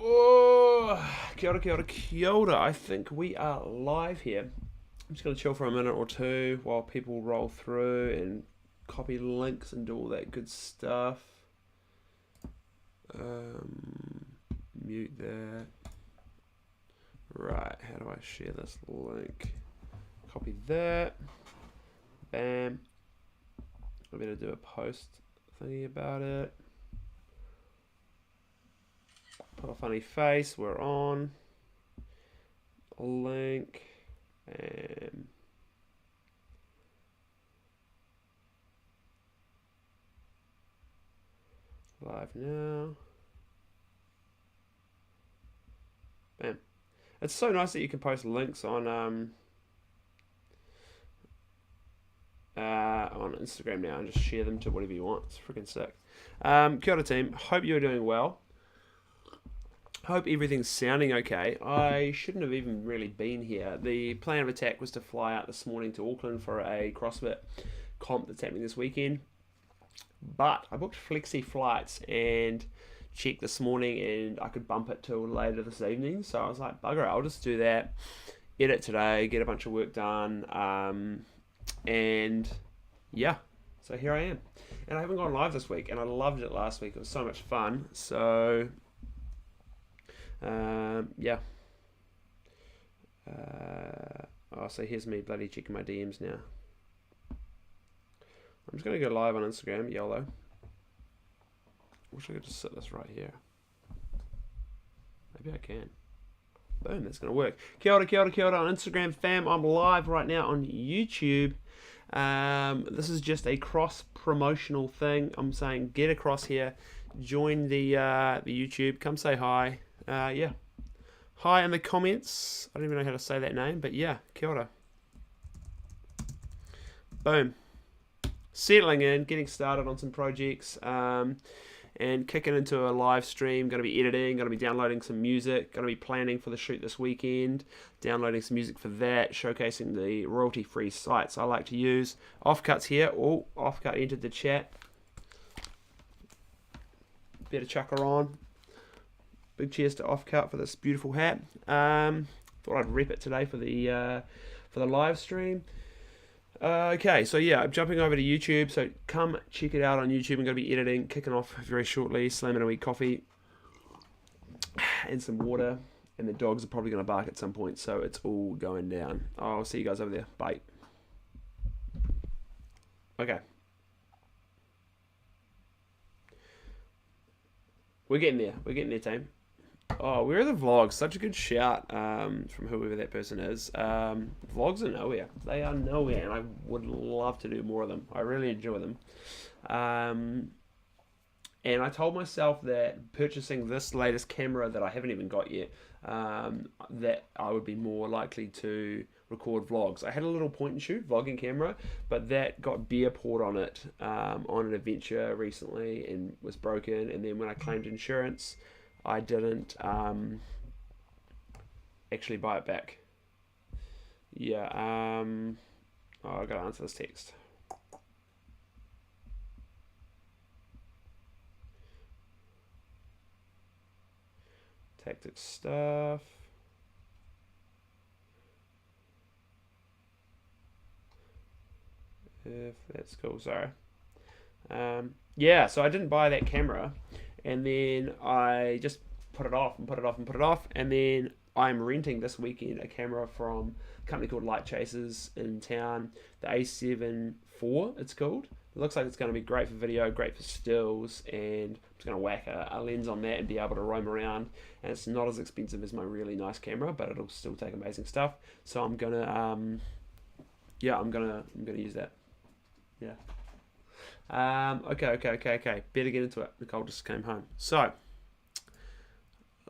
Oh, kia ora, kia ora, kia ora. I think we are live here. I'm just going to chill for a minute or two while people roll through and copy links and do all that good stuff. Um, Mute that. Right, how do I share this link? Copy that. Bam. I better do a post thingy about it. Put a funny face. We're on. Link. And live now. Bam. It's so nice that you can post links on Instagram now and just share them to whatever you want. It's freaking sick. Kia ora team. Hope you're doing well. Hope everything's sounding okay. I shouldn't have even really been here. The plan of attack was to fly out this morning to Auckland for a CrossFit comp that's happening this weekend. But I booked flexi flights and checked this morning and I could bump it till later this evening. So I was like, bugger it, I'll just do that. Edit today, get a bunch of work done. And yeah, so here I am. And I haven't gone live this week and I loved it last week. It was so much fun. So yeah. So here's me bloody checking my DMs now. I'm just going to go live on Instagram, YOLO. Wish I could just set this right here. Maybe I can. Boom, that's going to work. Kia ora, kia ora, kia ora on Instagram, fam. I'm live right now on YouTube. This is just a cross-promotional thing. I'm saying get across here, join the YouTube, come say hi. Yeah. Hi in the comments. I don't even know how to say that name, but yeah, kia ora. Boom. Settling in, getting started on some projects, and kicking into a live stream. Going to be editing, going to be downloading some music, going to be planning for the shoot this weekend, downloading some music for that, showcasing the royalty-free sites I like to use. Offcut's here. Oh, Offcut entered the chat. Better chuck her on. Big cheers to Offcut for this beautiful hat. Thought I'd rep it today for the live stream. Okay, so yeah, I'm jumping over to YouTube. So come check it out on YouTube. I'm going to be editing, kicking off very shortly. Slamming a wee coffee and some water. And the dogs are probably going to bark at some point. So it's all going down. I'll see you guys over there. Bye. Okay. We're getting there. We're getting there, team. Oh, where are the vlogs? Such a good shout from whoever that person is. Vlogs are nowhere. They are nowhere, and I would love to do more of them. I really enjoy them. And I told myself that purchasing this latest camera that I haven't even got yet, that I would be more likely to record vlogs. I had a little point and shoot vlogging camera, but that got beer poured on it on an adventure recently and was broken. And then when I claimed insurance, I didn't actually buy it back. Yeah, oh, I gotta answer this text. Tactix stuff. If that's cool, sorry. Yeah, so I didn't buy that camera. And then I just put it off and put it off and put it off. And then I'm renting this weekend a camera from a company called Light Chasers in town. The A7 IV, it's called. It looks like it's going to be great for video, great for stills. And I'm just going to whack a lens on that and be able to roam around. And it's not as expensive as my really nice camera, but it'll still take amazing stuff. So I'm going to, yeah, I'm gonna use that. Yeah. Okay. Better get into it. Nicole just came home. So,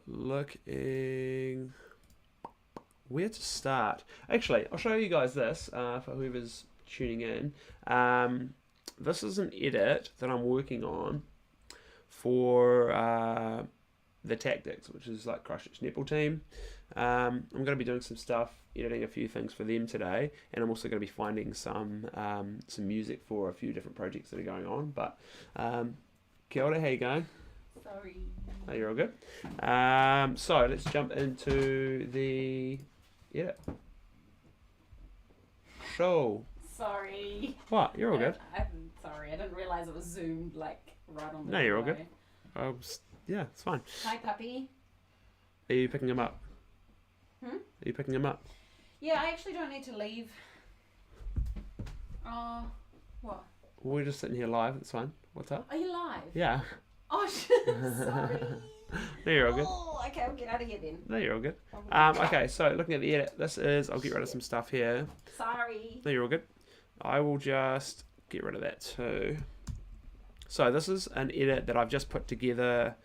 looking where to start. Actually, I'll show you guys this for whoever's tuning in. This is an edit that I'm working on for the Tactix, which is like Crossfit's netball team. I'm going to be doing some stuff, editing a few things for them today, and I'm also going to be finding some music for a few different projects that are going on. But kia ora, how you going? Sorry. No, you're all good. So let's jump into the show. Sorry. What? You're all good. I'm sorry. I didn't realise it was zoomed like right on the. No, you're all good. Yeah, it's fine. Hi, puppy. Are you picking him up? Hmm? Are you picking him up? Yeah, I actually don't need to leave. What? We're just sitting here live. It's fine. What's up? Are you live? Yeah. Oh, shit. Sorry. No, you're all good. Oh, okay, I'll get out of here then. No, you're all good. Okay, so looking at the edit, I'll get rid of some stuff here. Sorry. No, you're all good. I will just get rid of that too. So this is an edit that I've just put together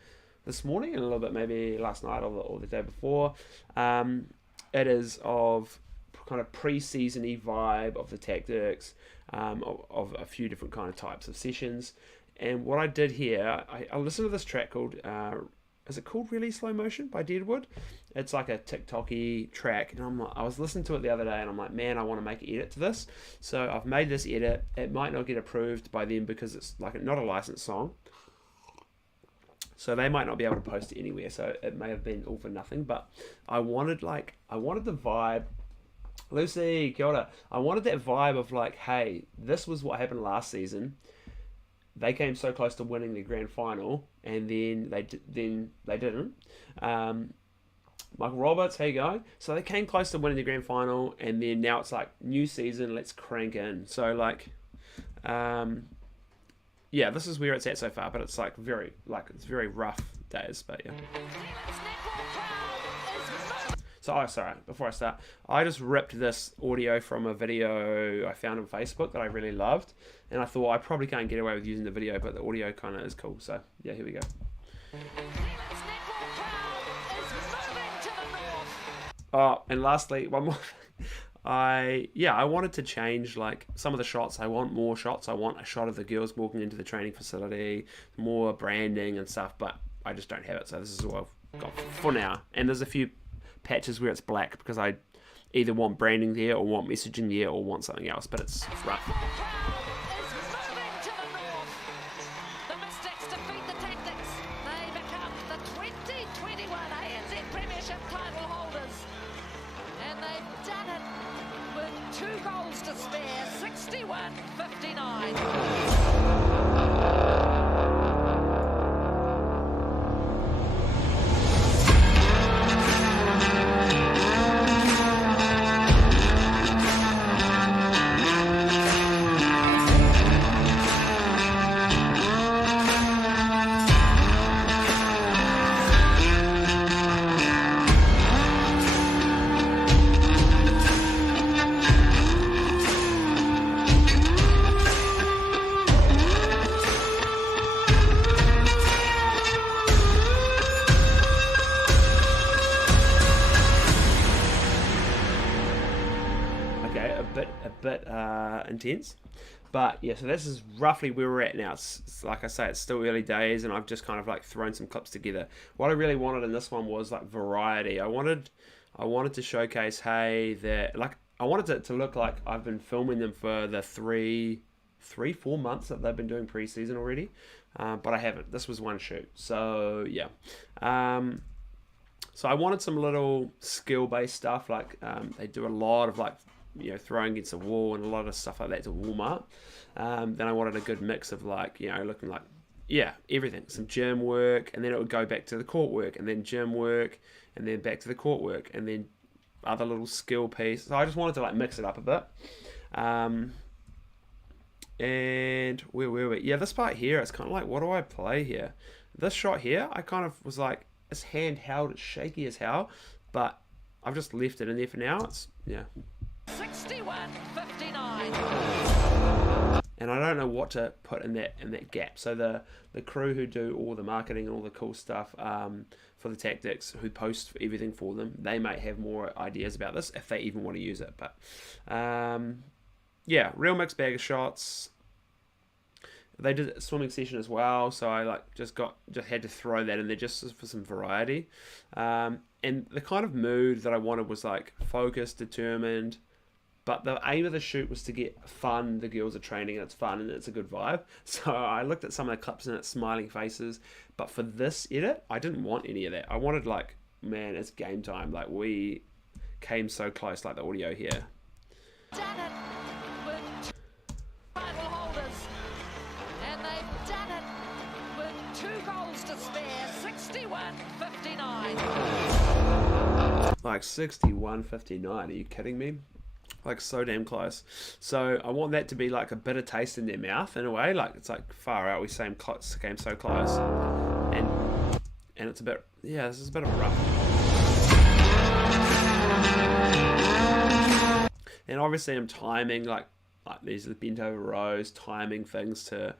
this morning and a little bit maybe last night or the day before. It is of kind of pre-season-y vibe of the Tactix, of a few different kind of types of sessions. And what I did here, I listened to this track called, is it called Really Slow Motion by Deadwood? It's like a TikTok-y track, and I was listening to it the other day, and I'm like, man, I want to make an edit to this. So I've made this edit. It might not get approved by them because it's like not a licensed song. So they might not be able to post it anywhere. So it may have been all for nothing. But I wanted the vibe. Lucy, kia ora. I wanted that vibe of like, hey, this was what happened last season. They came so close to winning the grand final, and then they didn't. Michael Roberts, how you going? So they came close to winning the grand final, and then now it's like new season, let's crank in. So like, yeah, this is where it's at so far, but it's like it's very rough days, but yeah. So, sorry, before I start, I just ripped this audio from a video I found on Facebook that I really loved, and I thought I probably can't get away with using the video, but the audio kind of is cool, so yeah, here we go. Oh, and lastly, one more thing. I wanted to change like some of the shots. I want more shots. I want a shot of the girls walking into the training facility, more branding and stuff, but I just don't have it, so this is all I've got for now. And there's a few patches where it's black because I either want branding there or want messaging there or want something else, but it's rough. To spare, 61-59. Intense, but yeah, so this is roughly where we're at now. It's like I say, it's still early days, and I've just kind of like thrown some clips together. What I really wanted in this one was like variety. I wanted to showcase, hey, that like I wanted it to look like I've been filming them for the 4 months that they've been doing pre-season already, but I haven't. This was one shoot, so yeah. So I wanted some little skill-based stuff, like they do a lot of like, you know, throwing against the wall and a lot of stuff like that to warm up. Then I wanted a good mix of like, you know, looking like, yeah, everything. Some gym work, and then it would go back to the court work, and then gym work, and then back to the court work, and then other little skill piece. So I just wanted to like mix it up a bit. And where were we? Yeah, this part here, it's kind of like, what do I play here? This shot here, I kind of was like, it's handheld, it's shaky as hell, but I've just left it in there for now. It's, yeah. 61-59. And I don't know what to put in that gap. So the crew who do all the marketing and all the cool stuff for the Tactix, who post everything for them, they might have more ideas about this if they even want to use it. But yeah, real mixed bag of shots. They did a swimming session as well, so I like just had to throw that in there just for some variety. And the kind of mood that I wanted was like focused, determined, But the aim of the shoot was to get fun. The girls are training and it's fun and it's a good vibe. So I looked at some of the clips and it's smiling faces. But for this edit, I didn't want any of that. I wanted like, man, it's game time. Like we came so close, like the audio here. Done it with title holders. And they've done it with 2 goals to spare. 61-59. Like 61-59. Are you kidding me? Like so damn close. So I want that to be like a bitter taste in their mouth in a way. Like it's like far out. We came so close, and it's a bit, yeah, this is a bit of a rough. And obviously I'm timing like these are the bent over rows, timing things to.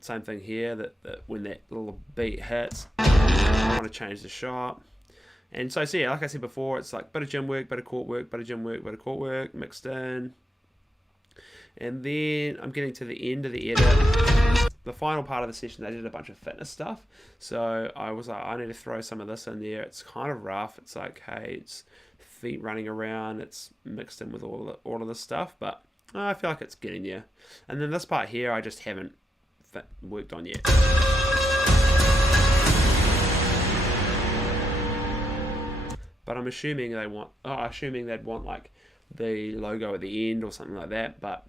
Same thing here. That when that little beat hits, I want to change the shot. And so yeah, like I said before, it's like bit of gym work, bit of court work, bit of gym work, bit of court work mixed in. And then I'm getting to the end of the edit. The final part of the session, they did a bunch of fitness stuff. So I was like, I need to throw some of this in there. It's kind of rough. It's like, hey, it's feet running around. It's mixed in with all of this stuff. But I feel like it's getting there. And then this part here, I just haven't worked on yet. But I'm assuming they'd want like the logo at the end or something like that. But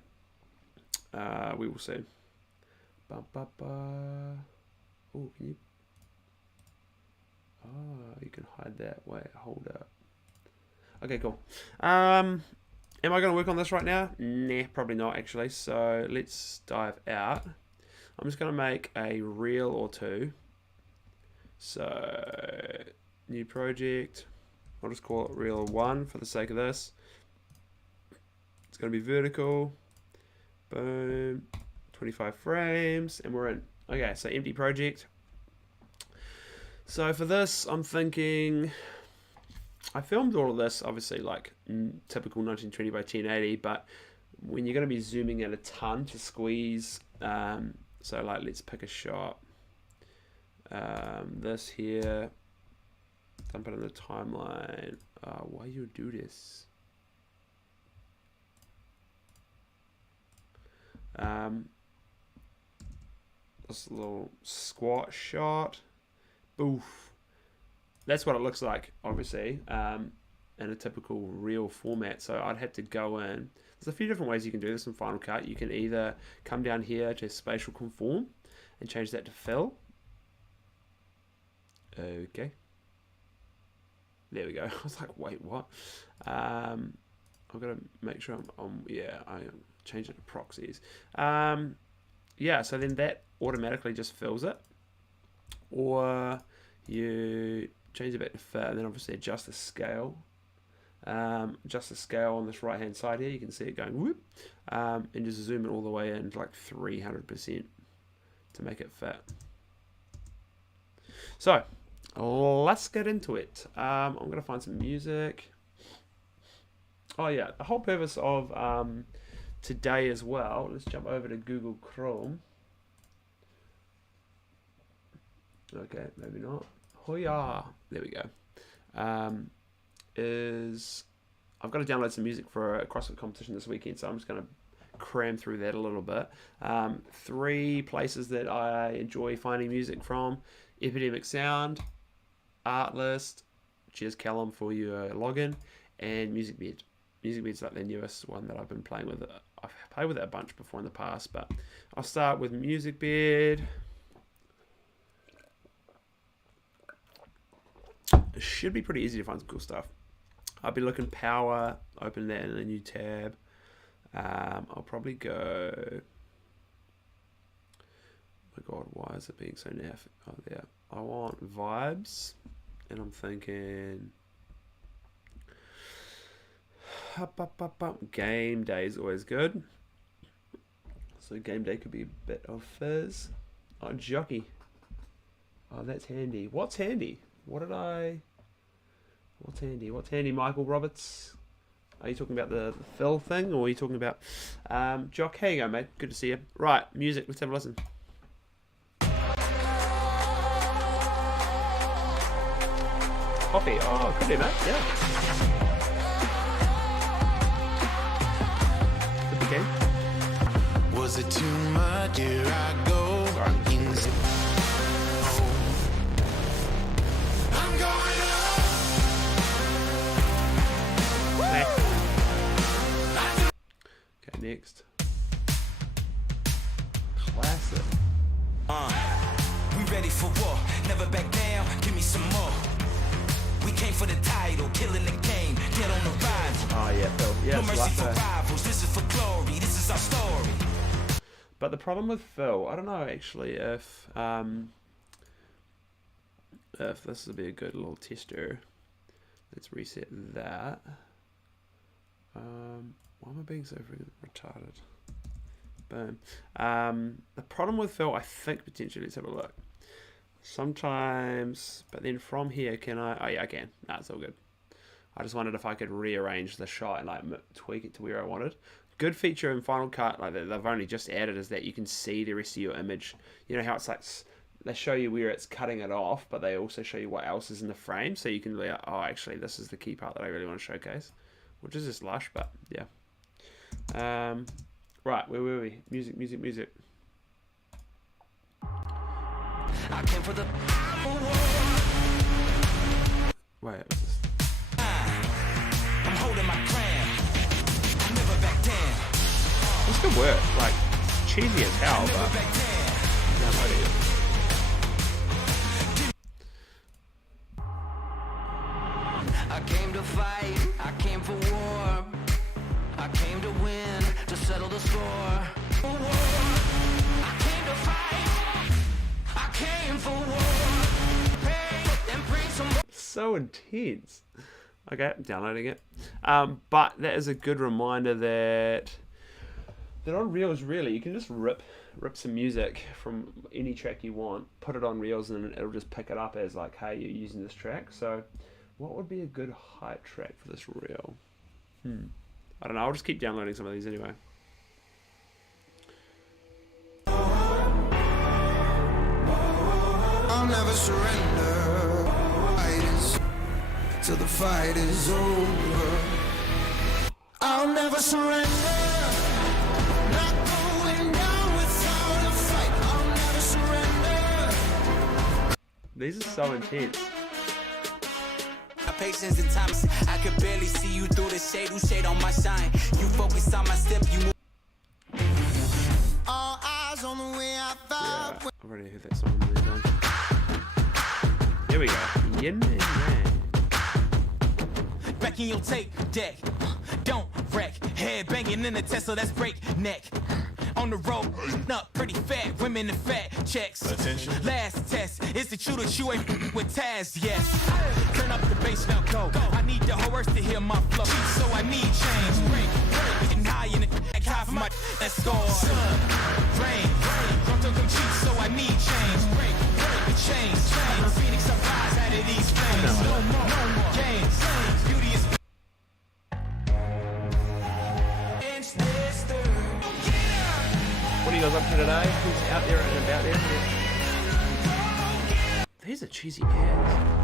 we will see. Oh, can you? Oh, you can hide that. Wait, hold up. Okay, cool. Am I going to work on this right now? Nah, probably not actually. So let's dive out. I'm just going to make a reel or two. So new project. I'll just call it reel 1 for the sake of this. It's going to be vertical. Boom. 25 frames. And we're in. Okay, so empty project. So for this, I'm thinking... I filmed all of this, obviously, like typical 1920 by 1080. But when you're going to be zooming in a ton to squeeze... so, like, let's pick a shot. This here... Dump it in the timeline. Why you do this? This little squat shot. Boof. That's what it looks like, obviously, in a typical reel format. So I'd have to go in. There's a few different ways you can do this in Final Cut. You can either come down here to spatial conform and change that to fill. Okay. There we go. I was like, wait, what? I've got to make sure I change it to proxies. Yeah, so then that automatically just fills it. Or you change it back to fit and then obviously adjust the scale. Adjust the scale on this right-hand side here. You can see it going whoop. And just zoom it all the way in to like 300% to make it fit. So, let's get into it. I'm going to find some music. Oh yeah, the whole purpose of today as well, let's jump over to Google Chrome. Okay, maybe not. Oh yeah, there we go. I've got to download some music for a CrossFit competition this weekend, so I'm just going to cram through that a little bit. 3 places that I enjoy finding music from: Epidemic Sound, Artlist, cheers Callum for your login, and MusicBed. MusicBed's like the newest one that I've been playing with. I've played with it a bunch before in the past, but I'll start with MusicBed. It should be pretty easy to find some cool stuff. I'll be looking power, open that in a new tab. I'll probably go... Oh my god, why is it being so naff? Oh, there. I want vibes, and I'm thinking... Game day is always good. So game day could be a bit of fizz. Oh, jockey. Oh, that's handy. What's handy? What's handy? What's handy, Michael Roberts? Are you talking about the Phil thing, or are you talking about Jock? How you go, mate? Good to see you. Right, music. Let's have a listen. Coffee. Oh, could be, mate. Yeah. Was it too much? Here I go. Sorry. I'm going up. Okay, next. Classic. We ready for war, never back down, give me some more. We came for the title, killing the game, get on the rival. Oh yeah, Phil. Yeah, No it's mercy like for that. rivals, this is for glory, this is our story. But the problem with Phil, I don't know actually if this would be a good little tester. Let's reset that. Why am I being so freaking retarded? Boom. The problem with Phil, I think potentially, let's have a look. Sometimes, but then from here, can I? Oh yeah, I can. Nah, it's all good. I just wondered if I could rearrange the shot and like tweak it to where I wanted. Good feature in Final Cut, like they've only just added, is that you can see the rest of your image. You know how it's like they show you where it's cutting it off, but they also show you what else is in the frame, so you can be like, oh, actually, this is the key part that I really want to showcase, which is just lush, but yeah. Right, where were we? Music. I came for the Wait, what's this? I'm holding my crown, never back down, It's good work. Like, cheesy as hell, never but back down. no idea. I came to fight, I came for war. I came to win, to settle the score. For war. I came to fight, I came for war. Pay and bring some. So intense. Okay, I'm downloading it. But that is a good reminder that on Reels, really, you can just rip some music from any track you want, put it on Reels, and it'll just pick it up as like, hey, you're using this track. So what would be a good height track for this reel? I don't know. I'll just keep downloading some of these anyway. I'll never surrender. Till the fight is over. I'll never surrender. Not going down without a fight. I'll never surrender. These are so intense. My patience and time, I could barely see you through the shade. Who shade on my shine? You focus on my step, you move. All eyes on the way I Yeah, thought. I've already heard that song many times. Here we go. Yin and yang. Back in your tape deck, don't wreck. Head banging in the Tesla, that's breakneck. On the road, up pretty fat women and fat checks. Attention. Last test is the true that you ain't with Taz, yes. Turn up the bass now, go. I need the whole earth to hear my flow, so I need change. Getting high in the high for my let's go. Sun, rain, don't come cheap, so I need change. The change. Phoenix, I rise out of these flames. No more games. Beauty is. What are you guys up to today? Who's out there and about there? These are cheesy ads.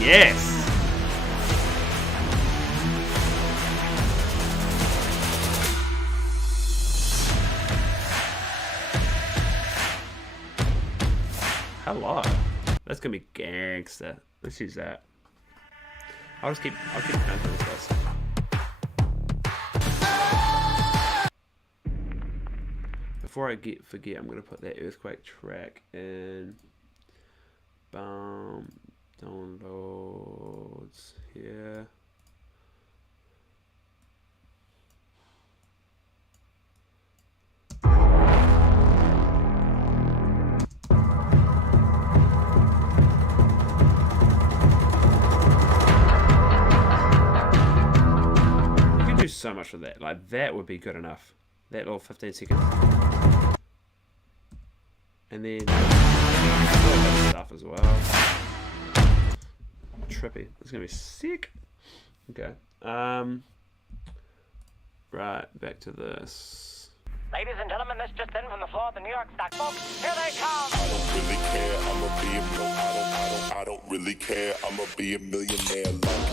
Yes! Hello. That's gonna be gangster. Let's use that. I'll keep counting this. Before I forget, I'm gonna put that earthquake track in. Boom. Downloads here. So much for that. Like, that would be good enough. That little 15 seconds. And then all that stuff as well. Trippy. It's gonna be sick. Okay. Right, back to this. Ladies and gentlemen, this just in from the floor of the New York Stock. Folks, here they come. I don't really care, I'ma be a I don't really care, I'ma be a millionaire like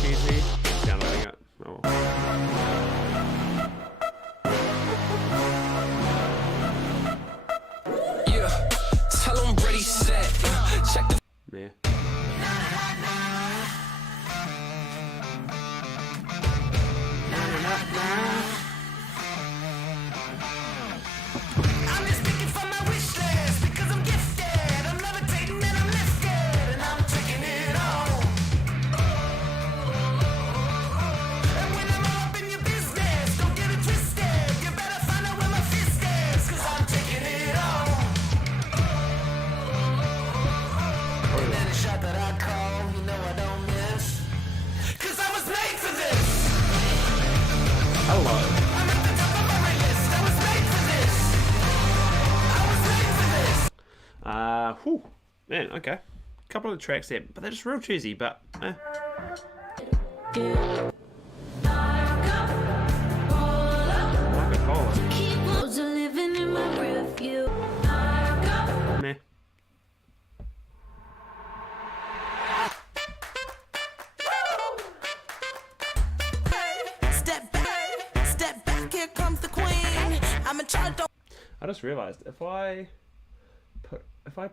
Cheesy. Downloading it. Oh well. Yeah, tell them ready, set. Check the. Yeah. I'm just speaking from my wish list because I'm gifted. I'm levitating and I'm lifted and I'm taking it all. And when I'm all up in your business, don't get it twisted. You better find out where my fist is because I'm taking it all. And then a shot that I call, you know I don't miss. Because I was made for this. Hello. I'm at the top of every list. I was made for this. I was made for this. Whew. Man, okay. Couple of tracks there, but they're just real cheesy, but Marco Polo. Meh. Step back, here comes the queen. I'm in charge. I just realized if I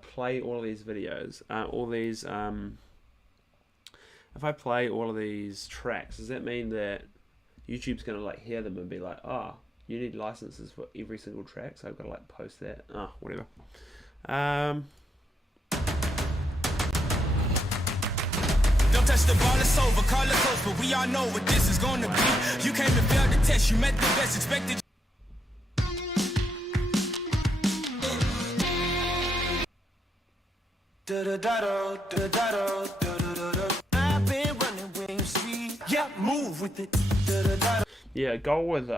play all of these videos, if I play all of these tracks, does that mean that YouTube's gonna like hear them and be like, oh, you need licenses for every single track, so I've got to like post that? Oh, whatever. Don't touch the ball, it's over. Call it close, but we all know what this is gonna be. You came and failed the test, you met the best, expected. I've been running Wing Street. Yeah, move with it. Yeah, go with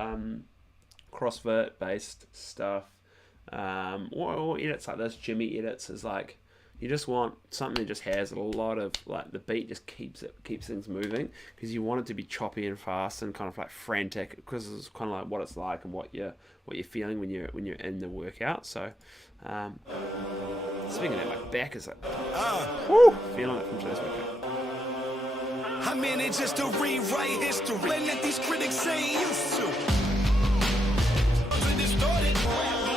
CrossFit based stuff, or edits like this. Jimmy edits is like, you just want something that just has a lot of like the beat just keeps things moving, because you want it to be choppy and fast and kind of like frantic, because it's kind of like what it's like and what you're feeling when you're in the workout. So speaking of that, my back is like feeling it from today's workout. I'm in it just to rewrite history. Let these critics say used to.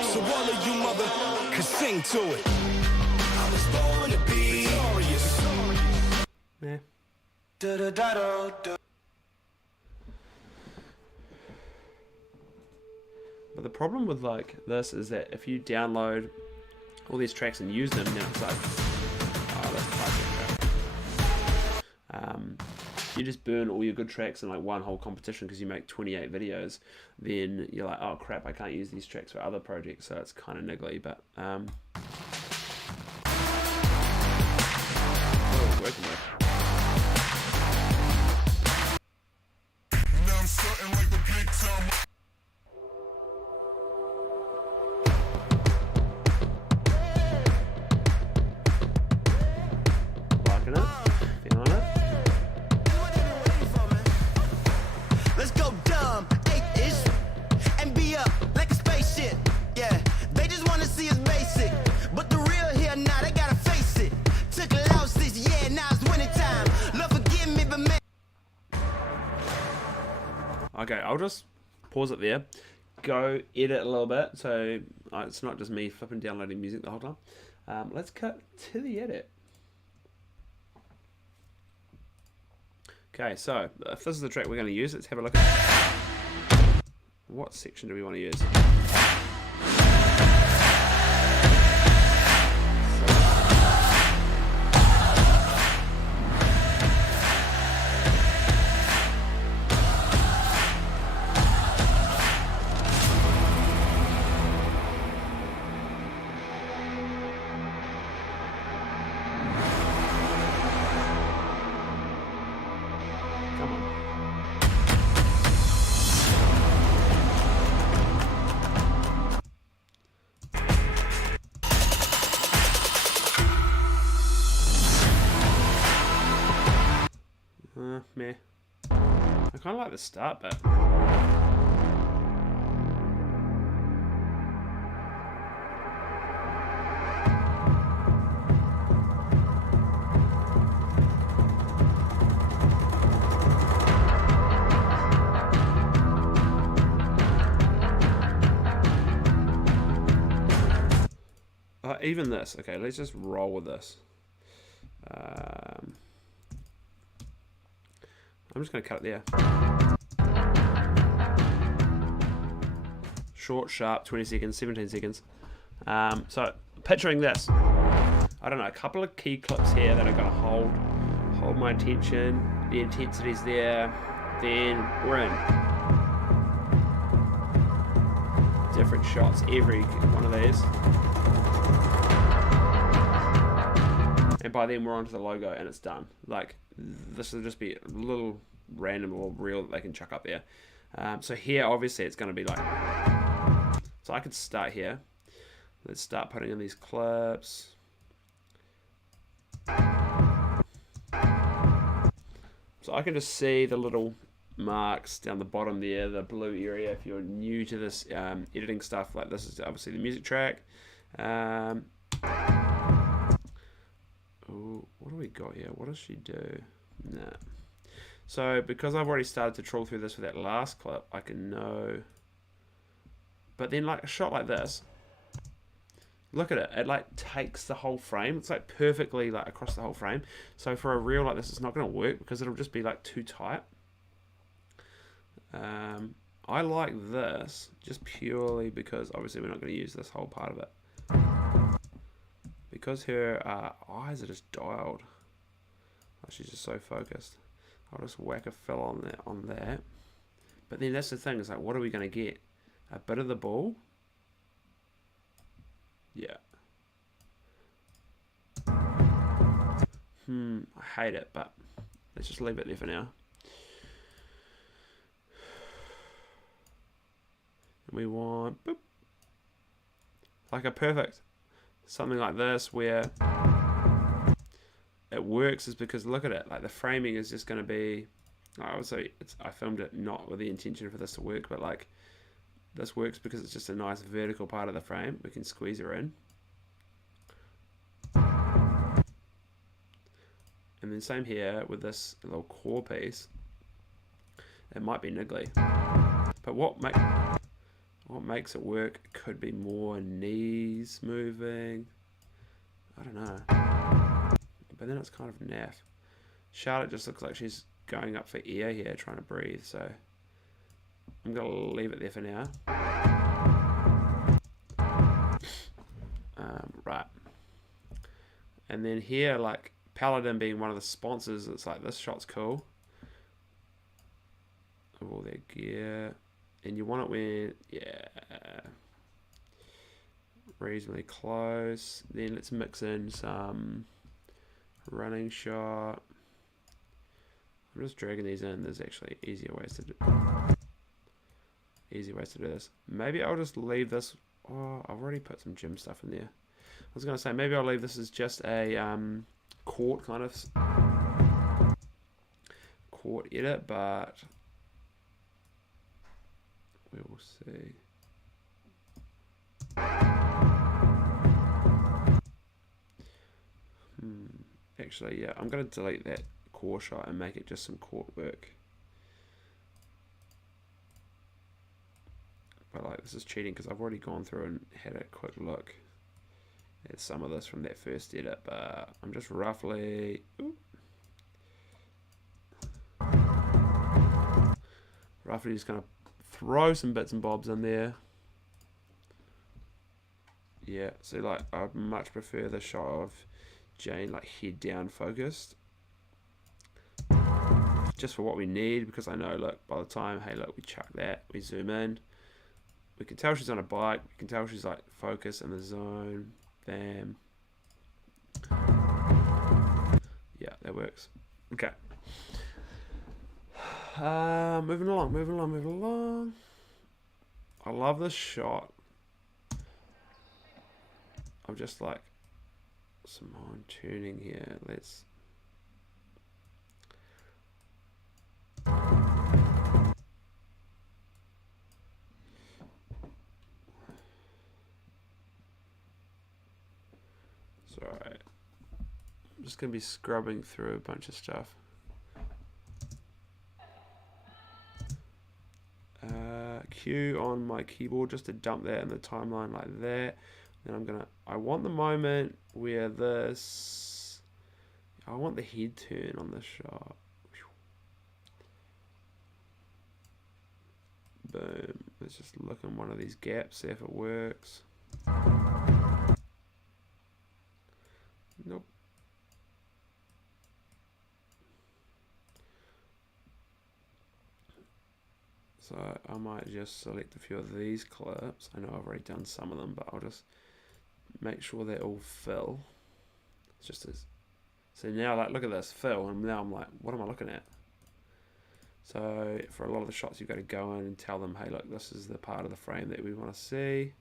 So all of you mother can sing to it. I was born to be victorious. Yeah. But the problem with like this is that if you download all these tracks and use them, then it's like, oh, that's project. You just burn all your good tracks in like one whole competition because you make 28 videos. Then you're like, oh crap, I can't use these tracks for other projects, so it's kind of niggly. But what are we working with? Now I'm starting like the big time. Liking it, feeling it. Let's go dumb, 8-ish, and be up like a spaceship. Yeah, they just wanna see us basic, but the real here now, they gotta face it. Took a loss this year, now it's winning time. Lord forgive me, but man. Okay, I'll just pause it there. Go edit a little bit, so it's not just me flipping downloading music the whole time. Let's cut to the edit. Okay, so if this is the track we're going to use, let's have a look at what section do we want to use. Come on. Meh. I kind of like the start bit. Even this. Okay, let's just roll with this. I'm just going to cut it there. Short, sharp, 20 seconds, 17 seconds. So, picturing this. I don't know, a couple of key clips here that are going to hold my attention. The intensity's there. Then we're in. Different shots every one of these. And by then we're onto the logo and it's done. Like, this will just be a little random or reel that they can chuck up there. So here, obviously, it's going to be like... So I could start here. Let's start putting in these clips. So I can just see the little marks down the bottom there, the blue area. If you're new to this editing stuff, like this is obviously the music track. Oh, what do we got here? What does she do? Nah. So because I've already started to trawl through this with that last clip, I can know. But then like a shot like this, look at it. It like takes the whole frame. It's like perfectly like across the whole frame. So for a reel like this, it's not going to work because it'll just be like too tight. I like this just purely because obviously we're not going to use this whole part of it. Because her eyes are just dialed. Oh, she's just so focused. I'll just whack a fill on that. But then that's the thing, is like, what are we going to get? A bit of the ball? Yeah. I hate it, but let's just leave it there for now. And we want, boop, like a perfect, something like this where it works is because look at it, like the framing is just going to be, obviously I filmed it not with the intention for this to work, but like this works because it's just a nice vertical part of the frame. We can squeeze her in. And then same here with this little core piece. It might be niggly, but what makes it work could be more knees moving. I don't know. But then it's kind of naff. Charlotte just looks like she's going up for air here, trying to breathe, so I'm going to leave it there for now. Right. And then here, like, Paladin being one of the sponsors, it's like, this shot's cool. Of all their gear. And you want it when, yeah, reasonably close. Then let's mix in some running shot. I'm just dragging these in. There's actually easier ways to do this. Maybe I'll just leave this. Oh, I've already put some gym stuff in there. I was going to say maybe I'll leave this as just a court kind of court edit, but we will see. Actually, yeah, I'm going to delete that core shot and make it just some court work. But like, this is cheating because I've already gone through and had a quick look at some of this from that first edit, but I'm just roughly just going to throw some bits and bobs in there. Yeah, so like I much prefer the shot of Jane like head down focused, just for what we need, because I know, look, by the time, hey look, we chuck that, we zoom in, we can tell she's on a bike, we can tell she's like focused in the zone. Bam. Yeah, that works. Okay. Moving along. I love this shot of just like some on tuning here. Let's Sorry. I'm just going to be scrubbing through a bunch of stuff. Q on my keyboard just to dump that in the timeline like that. Then I want the moment where this, I want the head turn on this shot. Boom. Let's just look in one of these gaps, see if it works. Nope. So I might just select a few of these clips. I know I've already done some of them, but I'll just make sure they all fill. It's just as, so now, like, look at this fill, and now I'm like, what am I looking at? So for a lot of the shots, you've got to go in and tell them, hey, look, this is the part of the frame that we want to see.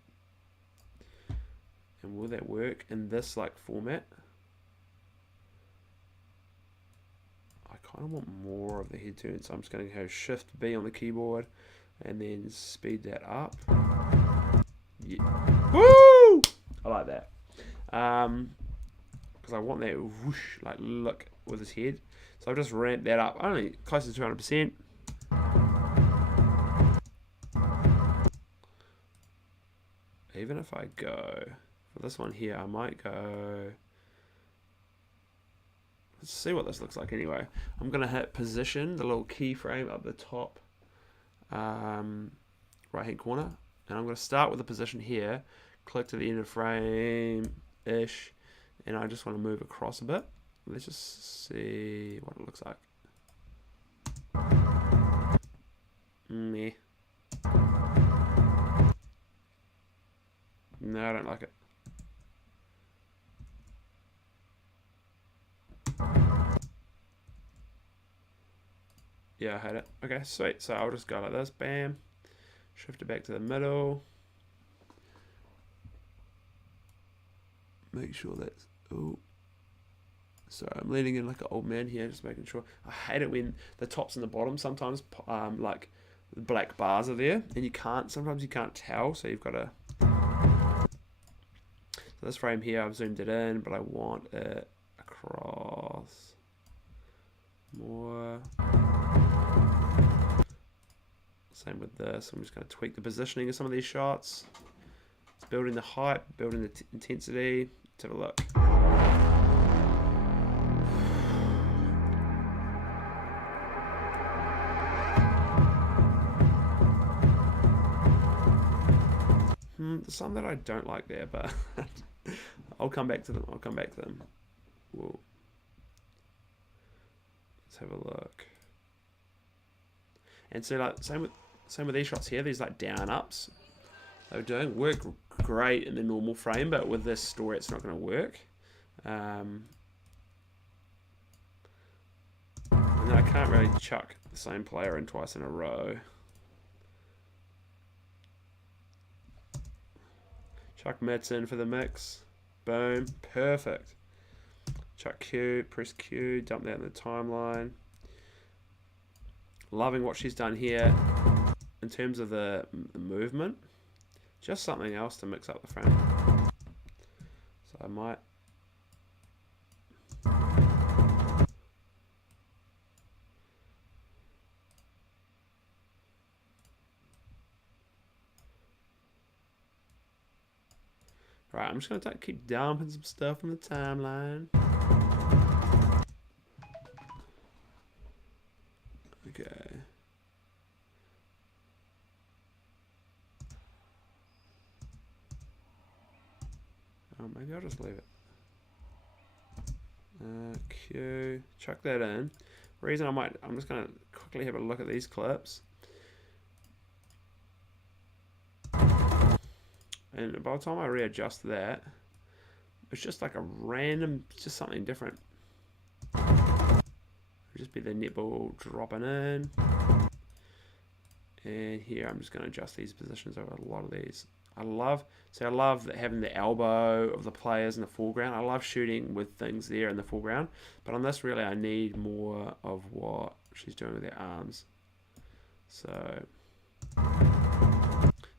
And will that work in this like format? I kind of want more of the head turn, so I'm just going to go Shift B on the keyboard and then speed that up. Yeah. Woo! I like that. Because I want that whoosh, like look with his head. So I've just ramped that up, only close to 200%. Even if I go for this one here, I might go. Let's see what this looks like anyway. I'm going to hit position, the little keyframe up the top right hand corner. And I'm going to start with the position here, click to the end of frame-ish, and I just want to move across a bit. Let's just see what it looks like. Meh. No, I don't like it. Yeah, I hate it. Okay, sweet. So I'll just go like this. Bam. Shift it back to the middle. Make sure that's... Oh. Sorry, I'm leaning in like an old man here, just making sure. I hate it when the tops and the bottom sometimes, like, the black bars are there, and you can't, sometimes you can't tell, so you've got to... So this frame here, I've zoomed it in, but I want it across more. Same with this. I'm just going to tweak the positioning of some of these shots. It's building the height, building the intensity. Let's have a look. There's some that I don't like there, but I'll come back to them. Whoa. Let's have a look. And so, like, same with these shots here. These like down ups they're doing work great in the normal frame, but with this story, it's not going to work. And then I can't really chuck the same player in twice in a row. Chuck Mitts in for the mix. Boom. Perfect. Chuck Q. Press Q. Dump that in the timeline. Loving what she's done here in terms of the movement. Just something else to mix up the frame. So I might... Right, I'm just going to keep dumping some stuff on the timeline. Okay. Oh, maybe I'll just leave it. Q. Chuck that in. Reason I'm just going to quickly have a look at these clips. And by the time I readjust that, it's just like a random, just something different. It'll just be the netball dropping in. And here I'm just going to adjust these positions over a lot of these. I love that having the elbow of the players in the foreground. I love shooting with things there in the foreground. But on this, really, I need more of what she's doing with her arms. So...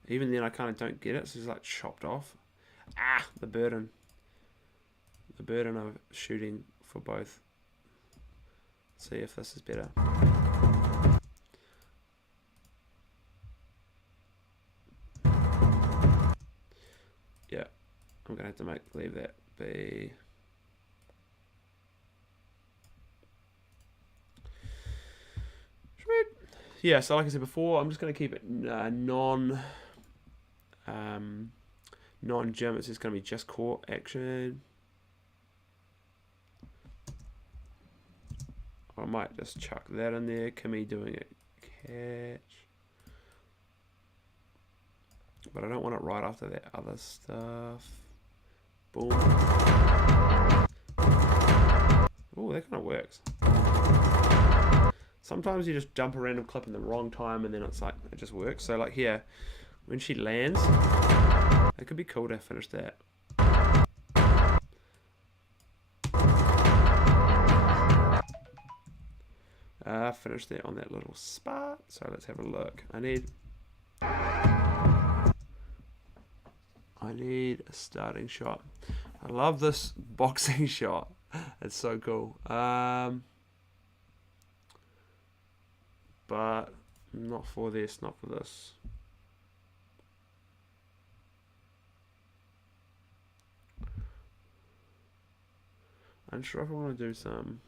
Even then, I kind of don't get it. So it's like chopped off. Ah, the burden. the burden of shooting for both. See if this is better. Yeah, I'm gonna have to leave that be. Sweet. Yeah, so like I said before, I'm just gonna keep it non-gym. It's just gonna be just core action. I might just chuck that in there. Kimmy doing a catch. But I don't want it right after that other stuff. Boom. Oh, that kind of works. Sometimes you just jump a random clip in the wrong time and then it's like, it just works. So like here, when she lands, it could be cool to finish that. Finish that on that little spot. So let's have a look. I need a starting shot. I love this boxing shot. It's so cool. But not for this, not for this. I'm sure if I want to do some.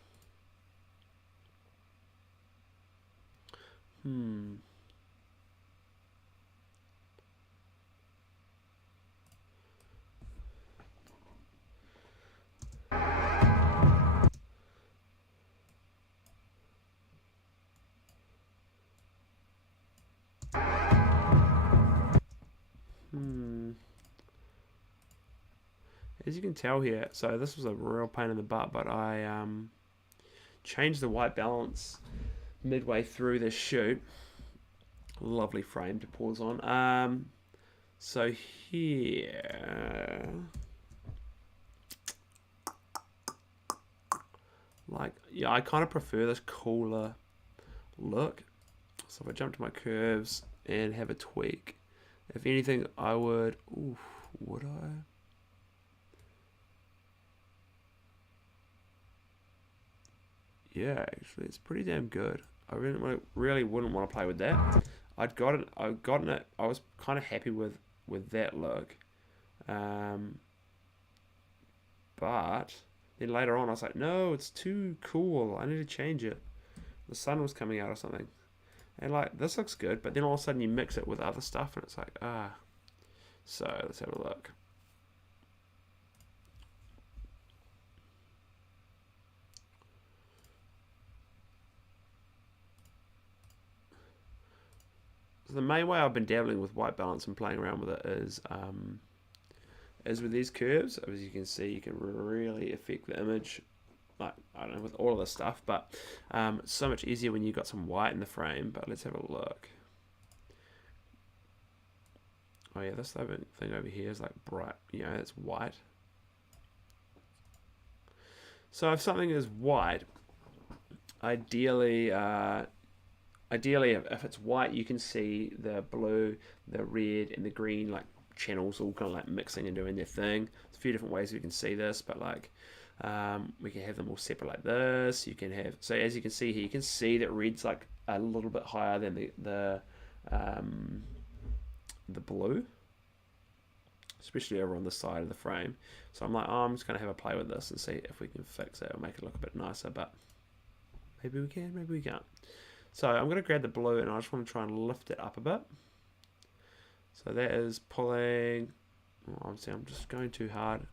As you can tell here, so this was a real pain in the butt, but I changed the white balance midway through this shoot. Lovely frame to pause on. So here, like, yeah, I kind of prefer this cooler look. So if I jump to my curves and have a tweak, if anything, I would, would I? Yeah, actually, it's pretty damn good. I really wouldn't want to play with that. I'd gotten it. I was kind of happy with that look, but then later on I was like, no, it's too cool. I need to change it. The sun was coming out or something, and like this looks good, but then all of a sudden you mix it with other stuff, and it's like So let's have a look. The main way I've been dabbling with white balance and playing around with it is with these curves. As you can see, you can really affect the image, like, I don't know, with all of this stuff, but it's so much easier when you've got some white in the frame. But let's have a look. Oh yeah, this thing over here is like bright, it's white. So if something is white, ideally if it's white, you can see the blue, the red, and the green like channels all kind of like mixing and doing their thing. There's a few different ways we can see this, but like we can have them all separate like this. You can have, so as you can see here, you can see that red's like a little bit higher than the blue, especially over on the side of the frame. So I'm like, I'm just gonna have a play with this and see if we can fix it or make it look a bit nicer, but maybe we can, maybe we can't. So I'm going to grab the blue and I just want to try and lift it up a bit. So that is pulling, obviously I'm just going too hard.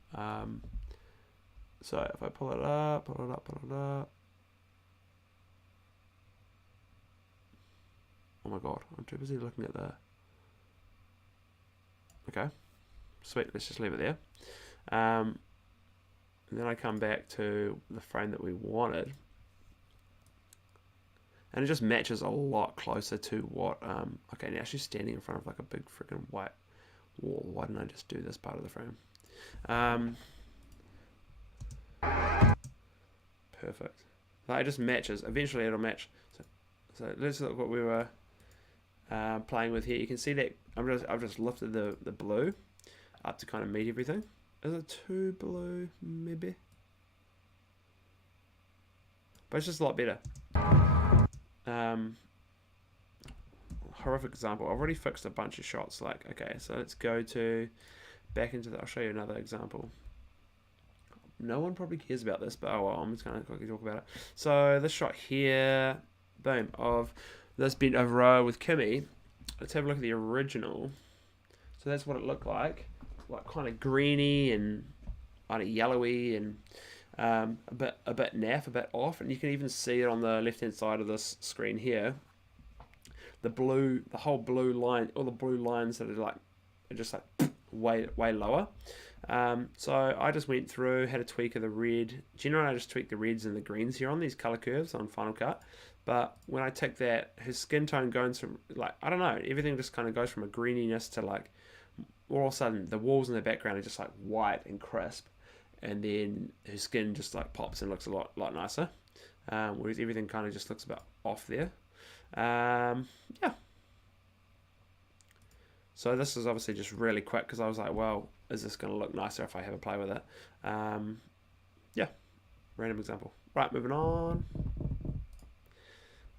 So if I pull it up, pull it up, pull it up. Oh my god, I'm too busy looking at the... Okay, sweet, let's just leave it there. And then I come back to the frame that we wanted. And it just matches a lot closer to what, okay, now she's standing in front of like a big freaking white wall. Why didn't I just do this part of the frame? Perfect. Like, it just matches. Eventually it'll match. So let's look what we were playing with here. You can see that I've just lifted the blue up to kind of meet everything. Is it too blue? Maybe. But it's just a lot better. Horrific example. I've already fixed a bunch of shots. Like, okay, so let's go back into I'll show you another example. No one probably cares about this, but oh well, I'm just going to quickly talk about it. So this shot here, boom, of this bent over row with Kimmy. Let's have a look at the original. So that's what it looked like kind of greeny and kind of yellowy and a bit naff, a bit off, and you can even see it on the left hand side of this screen here. The whole blue line, all the blue lines that are just way lower. So I just went through, had a tweak of the red. Generally, I just tweak the reds and the greens here on these color curves on Final Cut. But when I take that, her skin tone goes from I don't know, everything just kind of goes from a greeniness to all of a sudden the walls in the background are just white and crisp, and then her skin just pops and looks a lot nicer. Whereas everything kind of just looks a bit off there. Yeah. So this is obviously just really quick because I was like, well, is this going to look nicer if I have a play with it? Yeah. Random example. Right, moving on.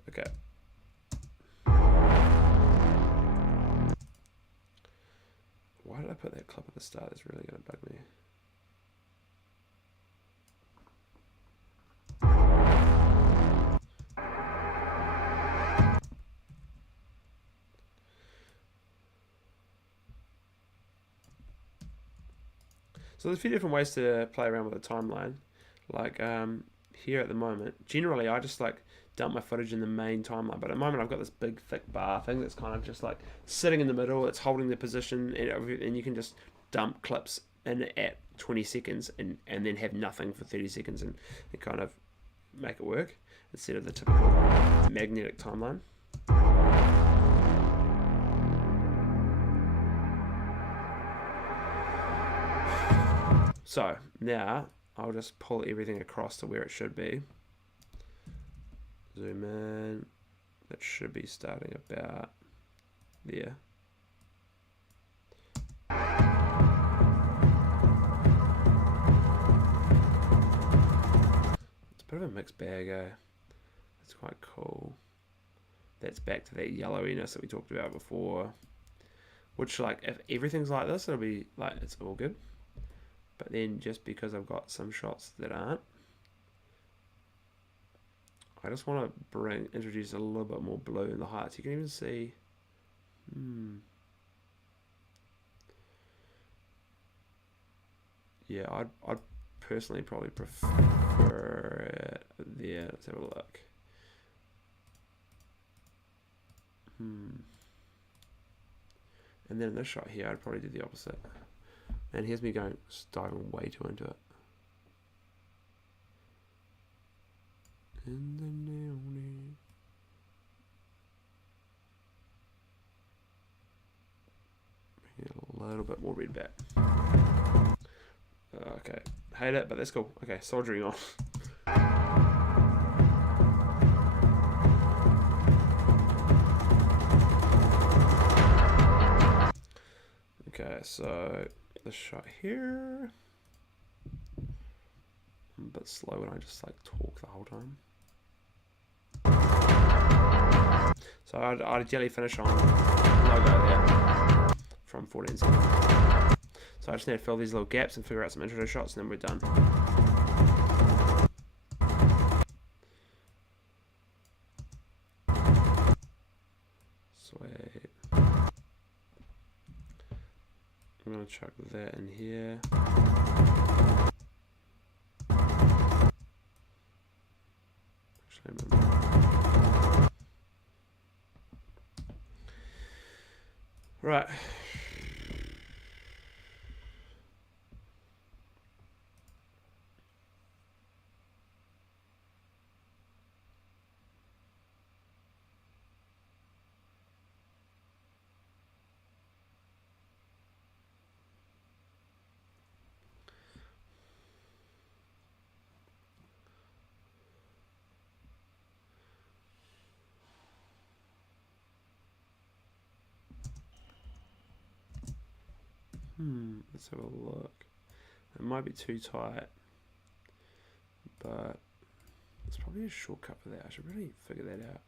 Okay. Why did I put that clip at the start? That's really going to bug me. So there's a few different ways to play around with a timeline. Here at the moment, generally I just dump my footage in the main timeline, but at the moment I've got this big thick bar thing that's kind of just sitting in the middle. It's holding the position, and you can just dump clips in at 20 seconds and then have nothing for 30 seconds and kind of make it work instead of the typical magnetic timeline. So now I'll just pull everything across to where it should be. Zoom in. That should be starting about there. It's a bit of a mixed bag, eh? It's quite cool. That's back to that yellowiness that we talked about before. Which, if everything's like this, it'll be it's all good. But then just because I've got some shots that aren't, I just want to introduce a little bit more blue in the heights. You can even see, yeah, I'd personally probably prefer it there. Let's have a look. And then in this shot here, I'd probably do the opposite. And here's me diving way too into it. In the neon. Bring it a little bit more red back. Okay, hate it, but that's cool. Okay, soldering on. Okay, so this shot here. I'm a bit slow when I just talk the whole time. So I'd jelly finish on logo there from 14 seconds. So I just need to fill these little gaps and figure out some intro shots, and then we're done. Sweet. I'm going to chuck that in here. Right. Let's have a look. It might be too tight, but there's probably a shortcut for that. I should really figure that out.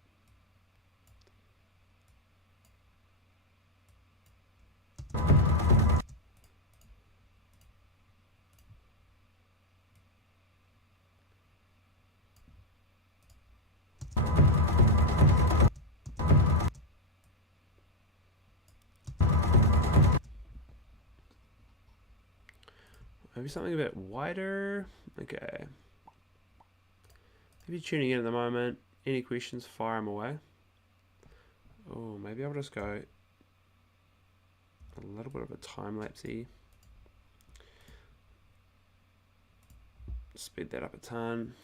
Maybe something a bit wider. Okay. If you're tuning in at the moment, any questions, fire them away. Oh, maybe I'll just go a little bit of a time lapsey. Speed that up a ton.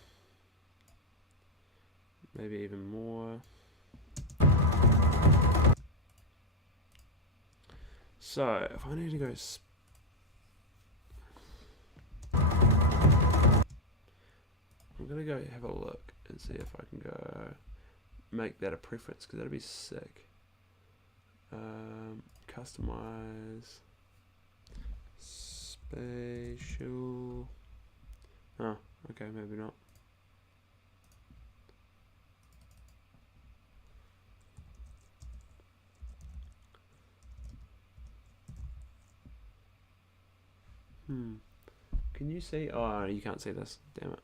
Maybe even more. So, if I need to go I'm gonna go have a look and see if I can go make that a preference, because that'd be sick. Customize spatial. Oh, okay, maybe not. Can you see? Oh, you can't see this. Damn it.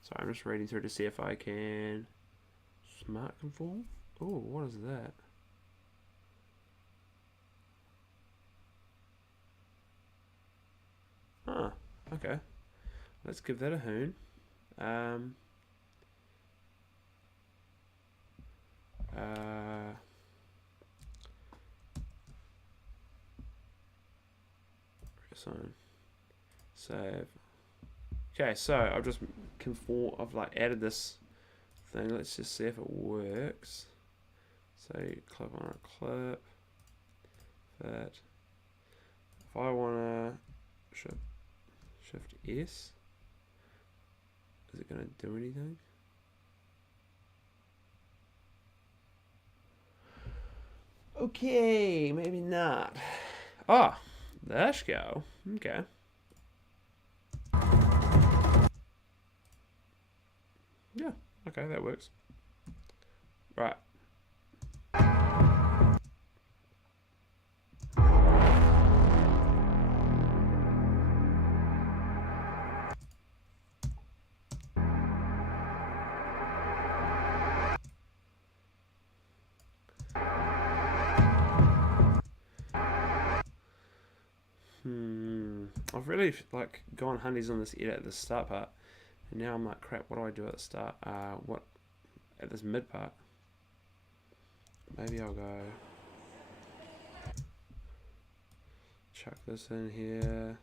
Sorry, I'm just reading through to see if I can. Smart conform? Oh, what is that? Huh, okay. Let's give that a hoon. Sign. Save. Okay, so I've just I've like added this thing. Let's just see if it works. So clip on a clip. That. If I wanna shift S, is it gonna do anything? Okay, maybe not. Oh, let's go. Okay. Yeah, okay, that works. Right. I've really like gone hundies on this edit at the start part, and now I'm like, crap, what do I do at the start? What at this mid part? Maybe I'll go chuck this in here.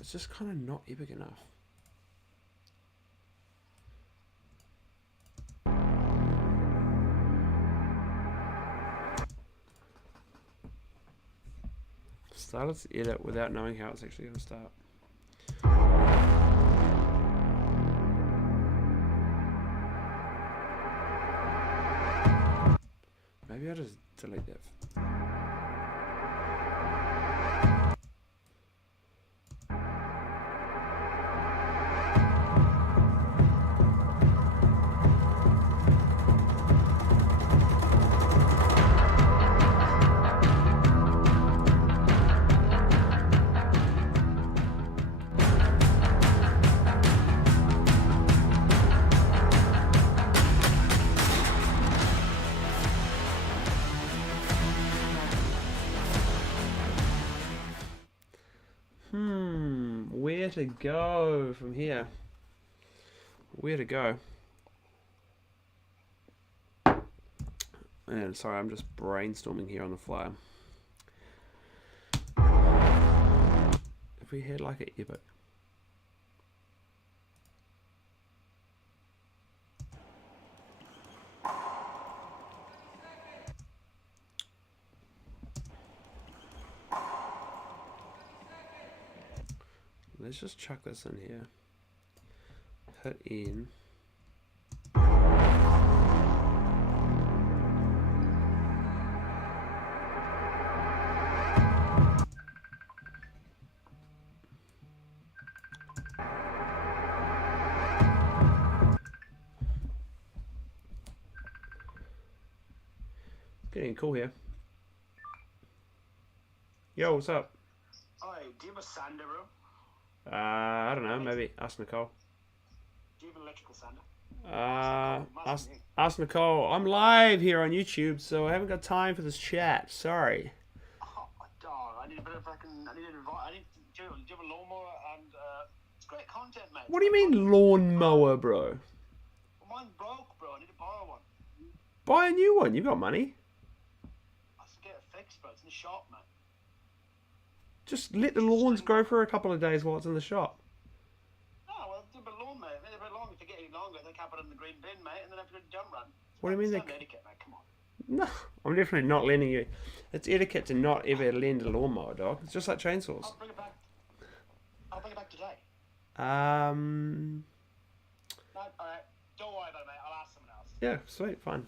It's just kind of not epic enough. Start its edit without knowing how it's actually going to start. Maybe I'll just delete that. Where to go from here? Where to go? And sorry, I'm just brainstorming here on the fly. If we had like an epic. Let's just chuck this in here. hit in. Getting cool here. Yo, what's up? Hi, do you have a sander, bro? I don't know. Maybe ask Nicole. Do you have an electrical sander? Ask Nicole. I'm live here on YouTube, so I haven't got time for this chat. Sorry. Oh, dog, I need a bit of fucking. I need do you have a lawnmower and it's great content, mate. What do you mean lawnmower, bro? Well, mine's broke, bro. I need to borrow one. Buy a new one. You got money. I have to get it fixed, bro. It's in the shop, man. Just let the lawns grow for a couple of days while it's in the shop. Oh, well, do a bit long, mate. Maybe a bit long. If you get any longer, then cap it in the green bin, mate, and then have to do a jump run. What do you mean? It's not etiquette, mate. Come on. No, I'm definitely not lending you. It's etiquette to not ever lend a lawnmower, dog. It's just like chainsaws. I'll bring it back. I'll bring it back today. No, alright. Don't worry about it, mate. I'll ask someone else. yeah, sweet, fine.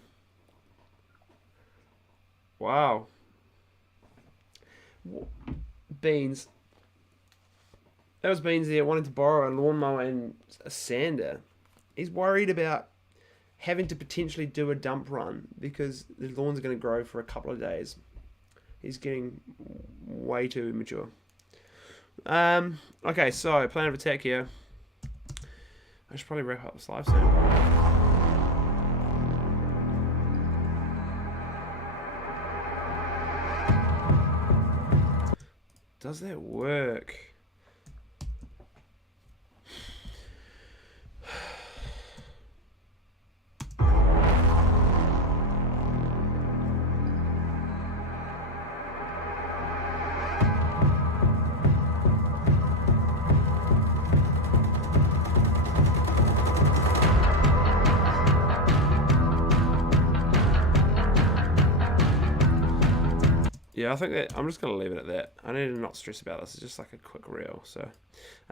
Wow. Beans. That was Beans there wanting to borrow a lawnmower and a sander. He's worried about having to potentially do a dump run because the lawn's going to grow for a couple of days. He's getting way too immature. Okay, so plan of attack here. I should probably wrap up this live soon. Does that work? Yeah, I think that I'm just going to leave it at that. I need to not stress about this. It's just like a quick reel. So,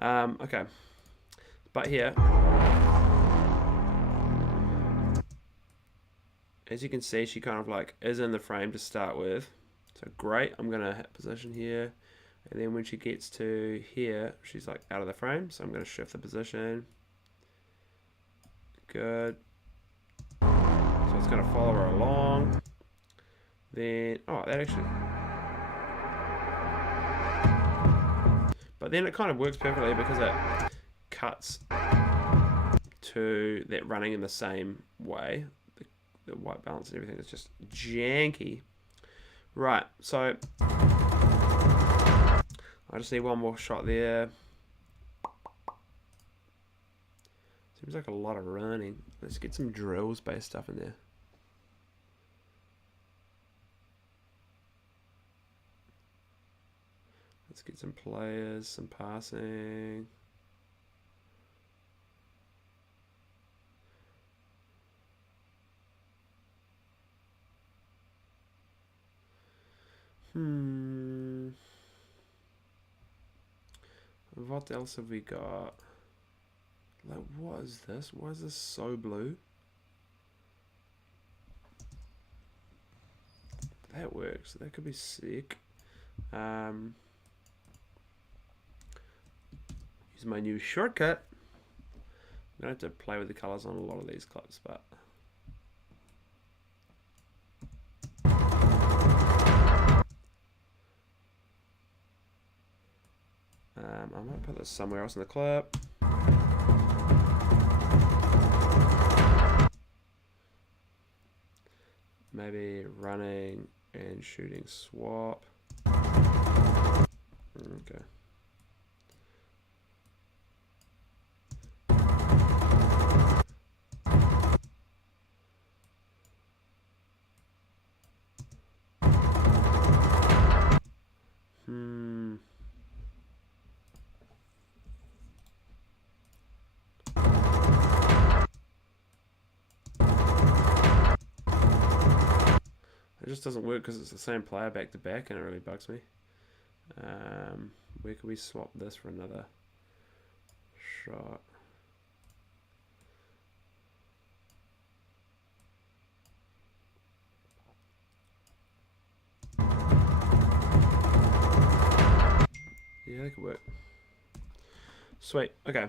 okay. But here, as you can see, she kind of like is in the frame to start with. So great. I'm going to hit position here. And then when she gets to here, she's like out of the frame. So I'm going to shift the position. Good. So it's going to follow her along. Then, oh, that actually... But then it kind of works perfectly because it cuts to that running in the same way. The white balance and everything is just janky. Right, so I just need one more shot there. Seems like a lot of running. Let's get some drills-based stuff in there. Let's get some players, some passing. What else have we got? Like, what is this? Why is this so blue? That works. That could be sick. Use my new shortcut. I'm gonna have to play with the colors on a lot of these clips, but I might put this somewhere else in the clip. Maybe running and shooting swap. Okay. It just doesn't work because it's the same player back to back and it really bugs me. Where can we swap this for another shot? Yeah, that could work. Sweet. Okay.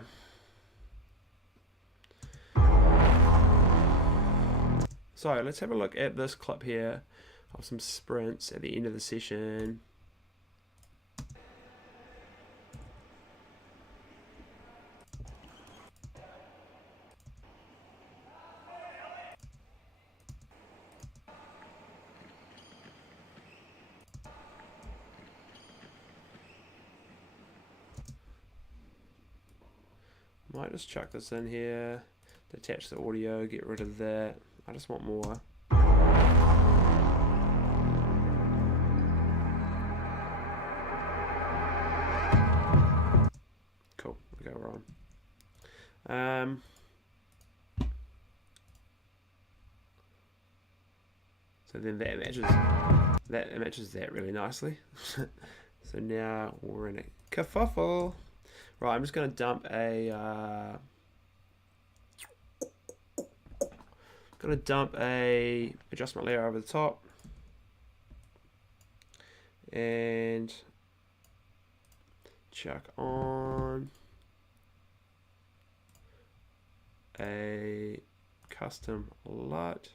So let's have a look at this clip here of some sprints at the end of the session. Might just chuck this in here, detach the audio, get rid of that. I just want more. Cool. Okay, we're on. So then that matches that really nicely. So now we're in a kerfuffle. Right, I'm just going to dump a adjustment layer over the top, and chuck on a custom LUT.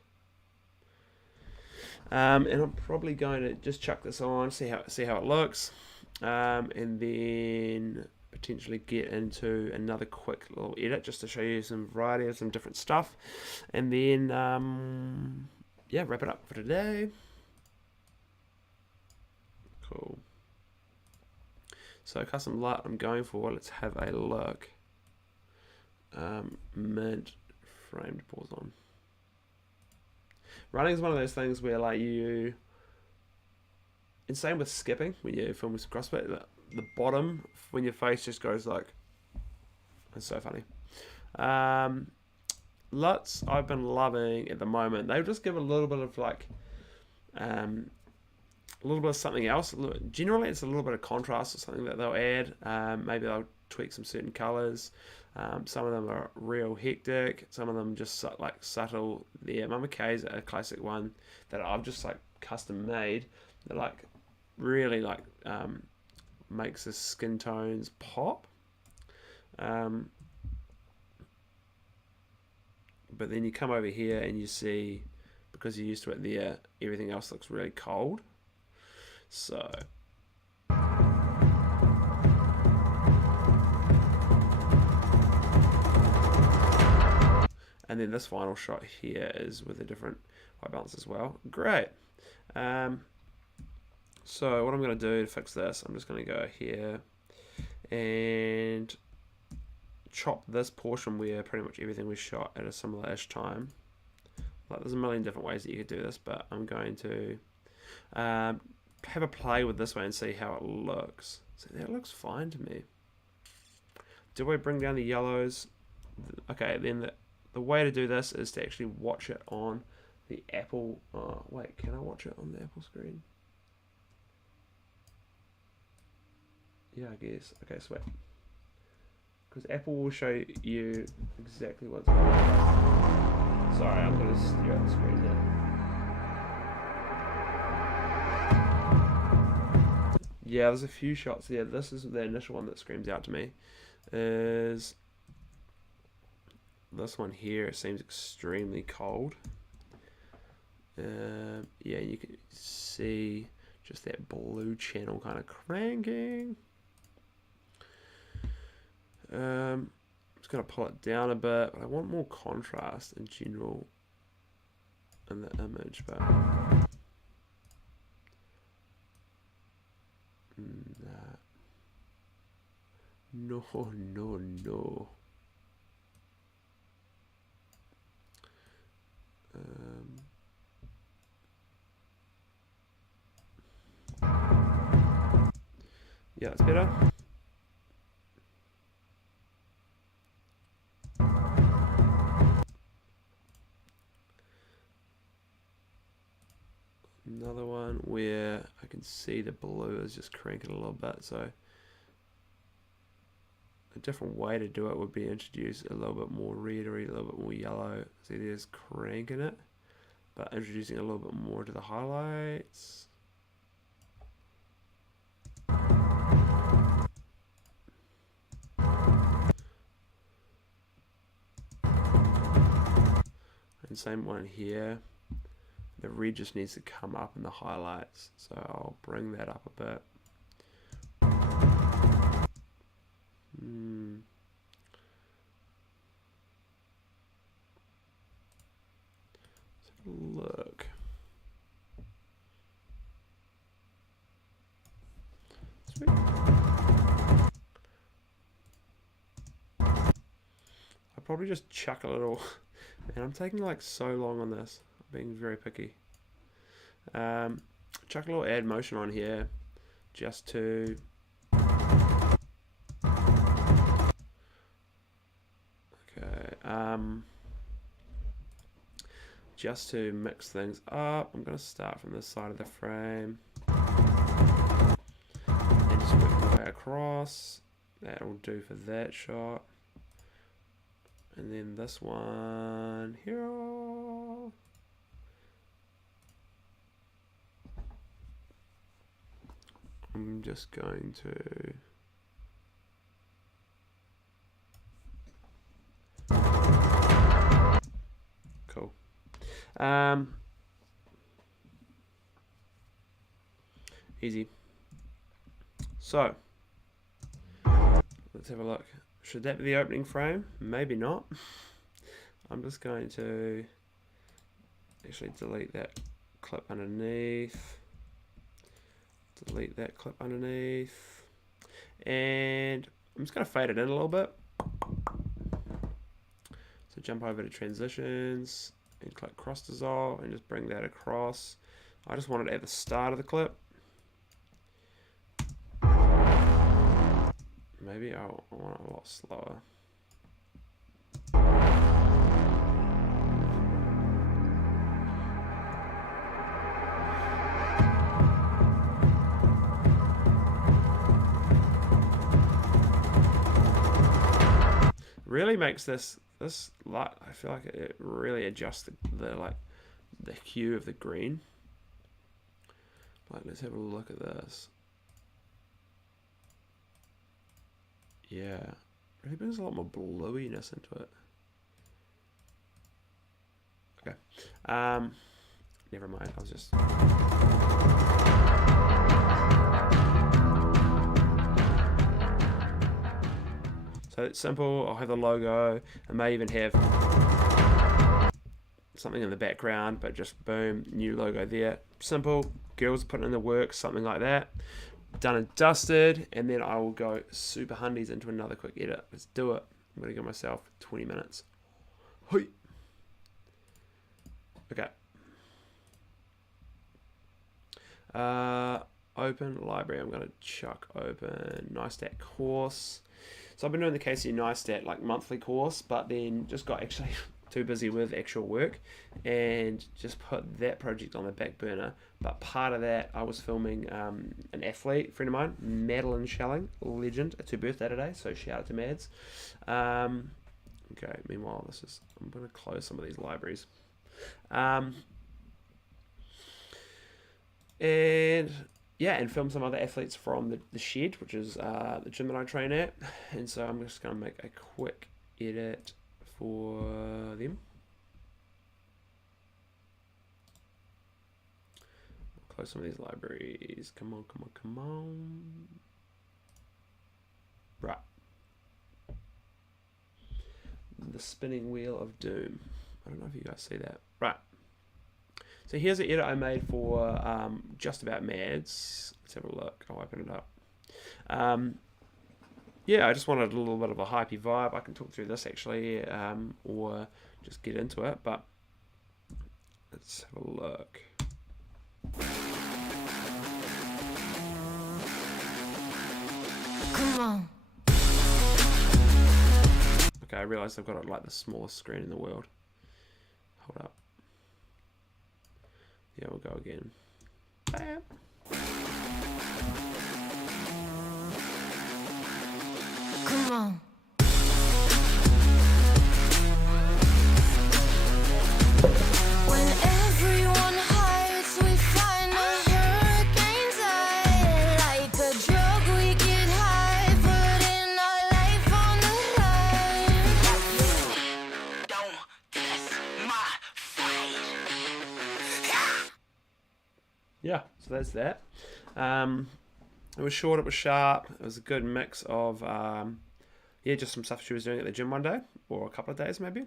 And I'm probably going to just chuck this on, see how it looks, and then potentially get into another quick little edit just to show you some variety of some different stuff, and then yeah, wrap it up for today. Cool. So custom LUT I'm going for. Let's have a look. Mint framed pause on. Running is one of those things where, like, and same with skipping, when you film with CrossFit, the bottom when your face just goes like, it's so funny. LUTs I've been loving at the moment. They just give a little bit of like a little bit of something else. Generally it's a little bit of contrast or something that they'll add. Maybe they'll tweak some certain colors. Some of them are real hectic, some of them just like subtle. The Mama K is a classic one that I've just like custom made that like really like makes the skin tones pop. But then you come over here and you see, because you're used to it there, everything else looks really cold. So and then this final shot here is with a different white balance as well. Great. So what I'm going to do to fix this, I'm just going to go here and chop this portion where pretty much everything was shot at a similar-ish time. Like, there's a million different ways that you could do this, but I'm going to have a play with this way and see how it looks. So that looks fine to me. Do I bring down the yellows? Okay, then the way to do this is to actually watch it on the Apple. Oh, wait, can I watch it on the Apple screen? Yeah, I guess. Okay, sweet. Because Apple will show you exactly what's going on. Sorry, I'm going to stare at the screen here. Yeah, there's a few shots there. This is the initial one that screams out to me. Is this one here? It seems extremely cold. Yeah, you can see just that blue channel kind of cranking. I'm just going to pull it down a bit, but I want more contrast in general in the image, but nah. No. Yeah, that's better. Another one where I can see the blue is just cranking a little bit, so a different way to do it would be introduce a little bit more red or a little bit more yellow. See, there's cranking it, but introducing a little bit more to the highlights. And same one here. The red just needs to come up in the highlights, so I'll bring that up a bit. Let's have a look. Sweet. I'll probably just chuck a little. Man, I'm taking like so long on this. I'm being very picky. Chuck a little add motion on here, just to just to mix things up. I'm going to start from this side of the frame and just work my way across. That'll do for that shot. And then this one here. I'm just going to cool. Easy. So let's have a look. Should that be the opening frame? Maybe not. I'm just going to actually delete that clip underneath. Delete that clip underneath. And I'm just going to fade it in a little bit. So jump over to transitions and click cross dissolve and just bring that across. I just want it at the start of the clip. Maybe I want it a lot slower. Really makes this light. I feel like it really adjusts the hue of the green. Like, let's have a look at this. Yeah, really brings a lot more bluiness into it. Okay, never mind. I was just. So it's simple. I'll have the logo. I may even have something in the background, but just boom, new logo there. Simple. Girls putting in the work, something like that. Done and dusted, and then I will go super hundies into another quick edit. Let's do it. I'm going to give myself 20 minutes. Hoi. Okay. Open library. I'm going to chuck open NiceStat course. So I've been doing the KC NiceStat like monthly course, but then just got actually too busy with actual work and just put that project on the back burner. But part of that, I was filming an athlete friend of mine, Madeline Shelling, legend. It's her birthday today, so shout out to Mads. Okay, meanwhile, I'm going to close some of these libraries. And film some other athletes from the shed, which is the gym that I train at. And so I'm just going to make a quick edit for them. Close some of these libraries. Come on, come on, come on. Right. The spinning wheel of doom. I don't know if you guys see that. Right. So here's an edit I made for Just About Mads. Let's have a look. I'll open it up. Yeah, I just wanted a little bit of a hypey vibe. I can talk through this actually, or just get into it, but let's have a look. Come on. Okay, I realized I've got like the smallest screen in the world. Hold up. Yeah, we'll go again. Bam. Come on. When everyone hides, we find a hurricane's eye. Like a drug, we get high, putting our life on the line. Don't test my yeah, so that's that. It was short, it was sharp. It was a good mix of just some stuff she was doing at the gym one day, or a couple of days maybe.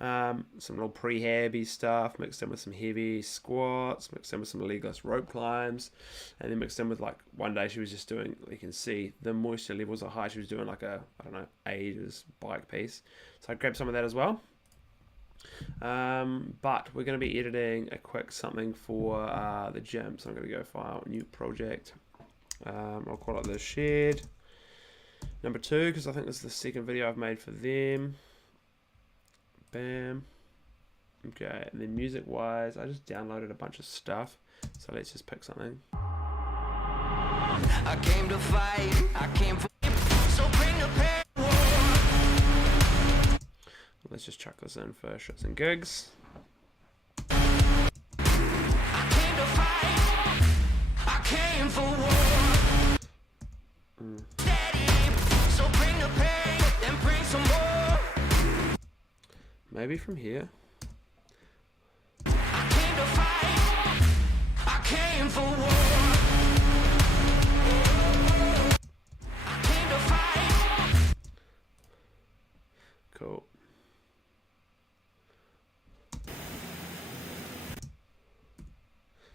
Some little prehabby stuff mixed in with some heavy squats, mixed in with some legless rope climbs, and then mixed in with, like, one day she was just doing, you can see the moisture levels are high. She was doing like a, I don't know, ages bike piece. So I grabbed some of that as well. But we're going to be editing a quick something for the gym, so I'm going to go file new project. I'll call it the shared number 2 because I think this is the second video I've made for them. Bam. Okay, and then music wise, I just downloaded a bunch of stuff, so let's just pick something. I came to fight, I came for so bring the pain. Let's just chuck this in for shits and gigs. I came to fight, I came for war. Daddy, so bring the pain, then bring some more. Maybe from here. I came to fight, I came for war. I came to fight. Cool.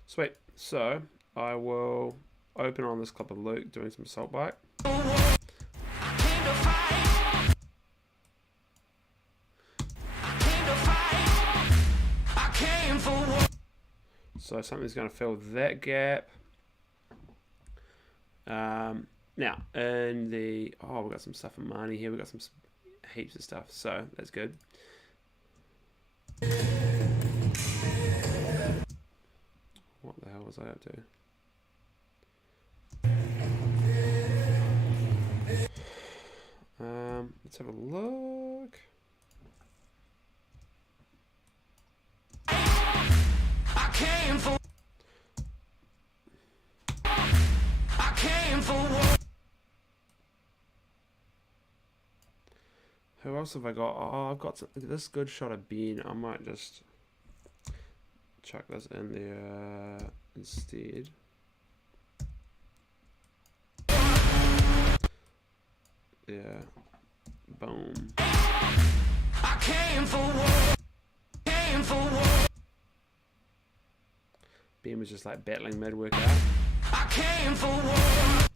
Sweet. So I will open on this clip of Luke doing some salt bike. So something's going to fill that gap. Now, in the... Oh, we've got some stuff in Marnie here. We've got some heaps of stuff. So, that's good. What the hell was I up to? Let's have a look. I came for war. Who else have I got? Oh, I've got this good shot of Ben. I might just chuck this in there instead. Yeah. Boom. I came for war. Came for war. Ben was just like battling mid-workout. I came for war.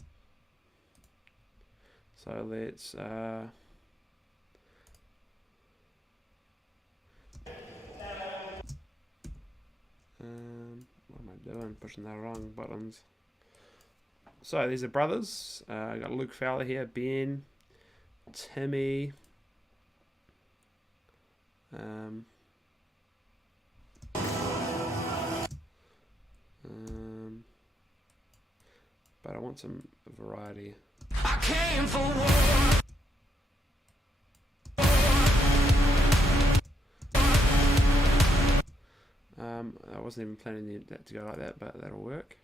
So let's what am I doing? Pushing the wrong buttons. So these are brothers. I got Luke Fowler here, Ben, Timmy, but I want some variety. I came for war. I wasn't even planning that to go like that, but that'll work.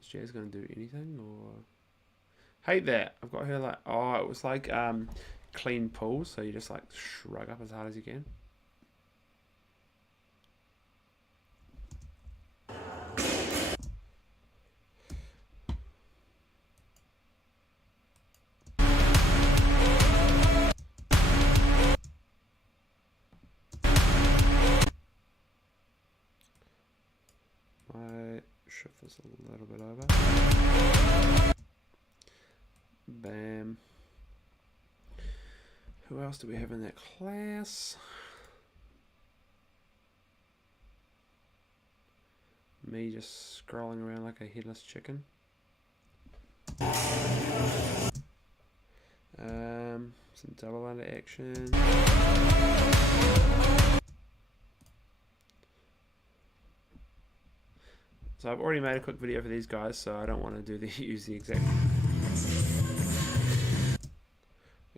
Is Jazz gonna do anything or? Hate that. I've got her like, oh, it was like clean pulls, so you just like shrug up as hard as you can. I shift this a little bit over. Bam. Who else do we have in that class? Me just scrolling around like a headless chicken. Some double under action. So I've already made a quick video for these guys, so I don't want to do use the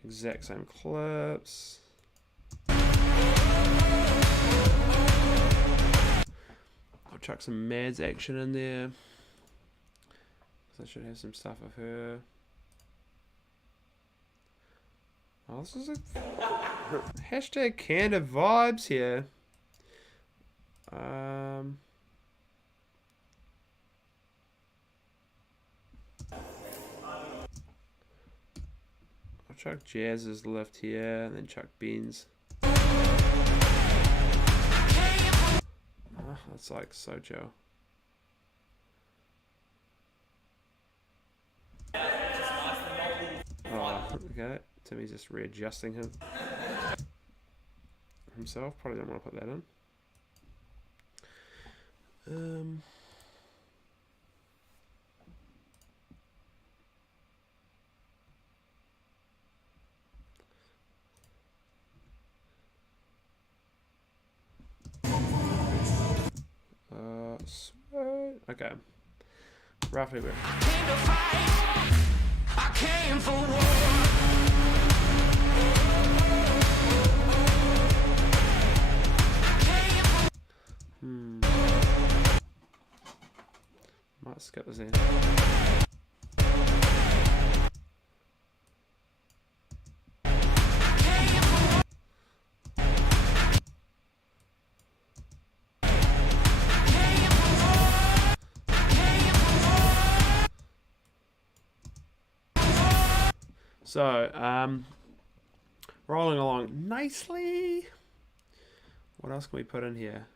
exact same clips. I'll chuck some Mads action in there. So I should have some stuff of her. I this is a hashtag candid vibes here. I'll chuck Jazz's lift here, and then chuck Ben's. Oh, that's like so Joe. Oh, okay. Timmy's just readjusting himself. Probably don't want to put that in. Sweet. Okay. Roughly where. I came for war. Might skip this in. So, rolling along nicely. What else can we put in here?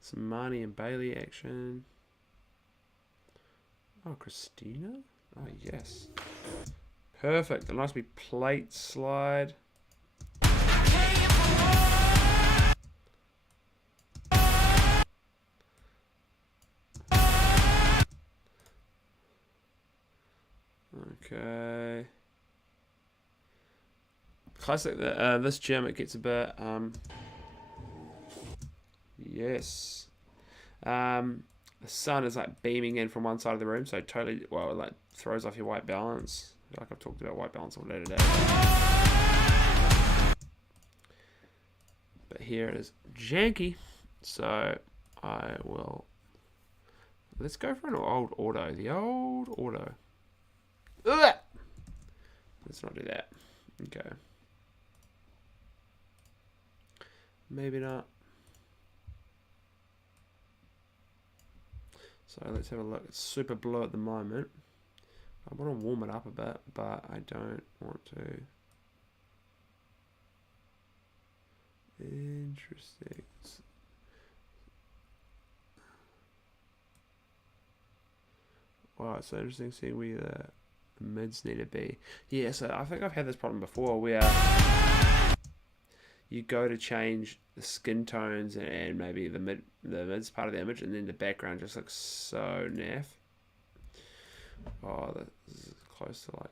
Some Marnie and Bailey action. Oh, Christina? Oh, yes. Perfect. A nice big plate slide. Okay. Classic. This gym, it gets a bit. Yes. The sun is like beaming in from one side of the room, so totally, well, it like throws off your white balance. Like I've talked about white balance all day today. But here it is janky. So I will. Let's go for an old auto. The old auto. Ugh! Let's not do that. Okay. Maybe not. So let's have a look. It's super blue at the moment. I want to warm it up a bit, but I don't want to. Interesting. Wow, it's so interesting seeing where the mids need to be. Yeah, so I think I've had this problem before where you go to change the skin tones and maybe the mids part of the image, and then the background just looks so naff. Oh, this is close to like.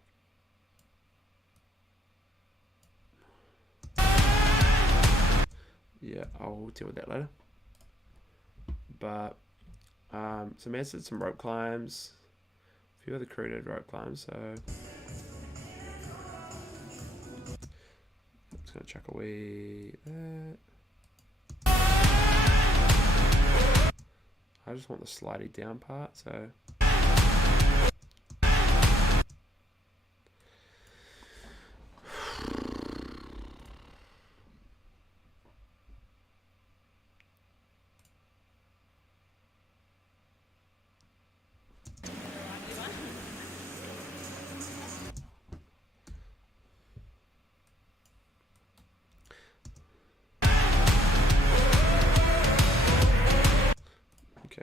Yeah, I'll deal with that later. But so Matt did some rope climbs. A few other crew did rope climbs, so I'm just gonna chuck away that. I just want the slidey down part, so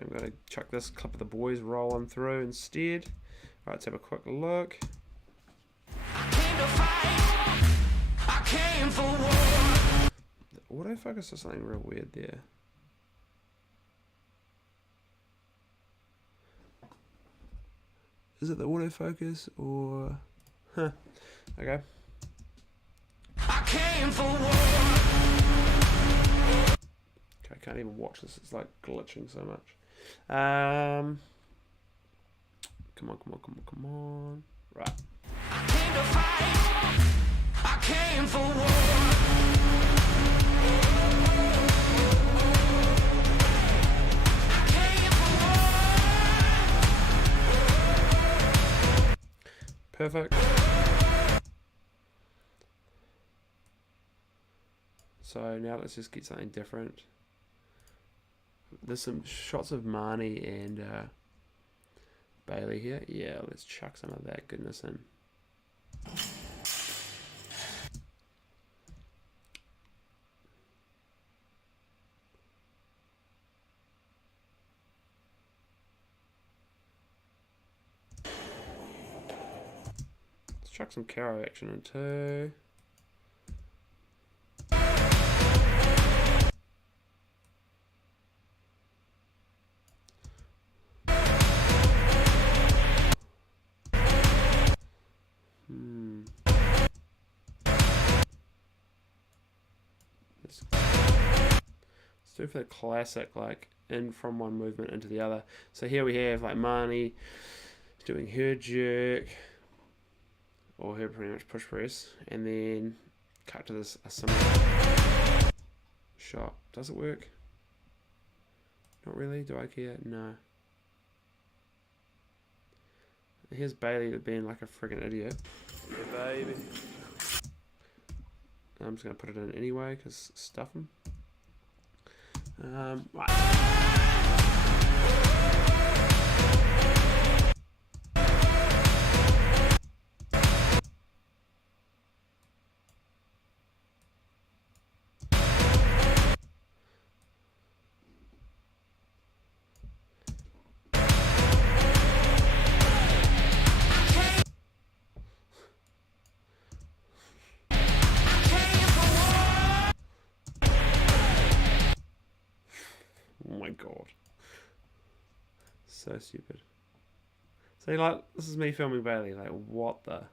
I'm going to chuck this clip of the boys rolling through instead. Alright, let's have a quick look. The autofocus is something real weird there. Is it the autofocus or... Huh. Okay. Okay, I can't even watch this. It's like glitching so much. Come on. Right. I came for war. Perfect. So now let's just get something different. There's some shots of Marnie and Bailey here. Yeah, let's chuck some of that goodness in. Let's chuck some Caro action in too. Let's do for the classic, like in from one movement into the other. So here we have like Marnie doing her jerk or her pretty much push press, and then cut to this a similar shot. Does it work? Not really. Do I care? No. Here's Bailey being like a friggin' idiot. Yeah, baby. I'm just going to put it in anyway, because stuff them. Right. Oh my god. So stupid. So like, this is me filming Bailey, like what the?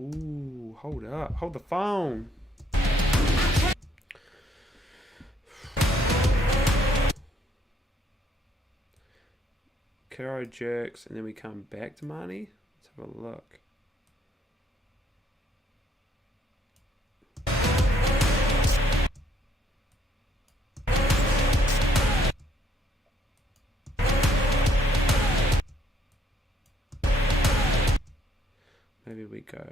Ooh, hold up. Hold the phone. Caro jerks, and then we come back to Marnie. Let's have a look. Maybe we go.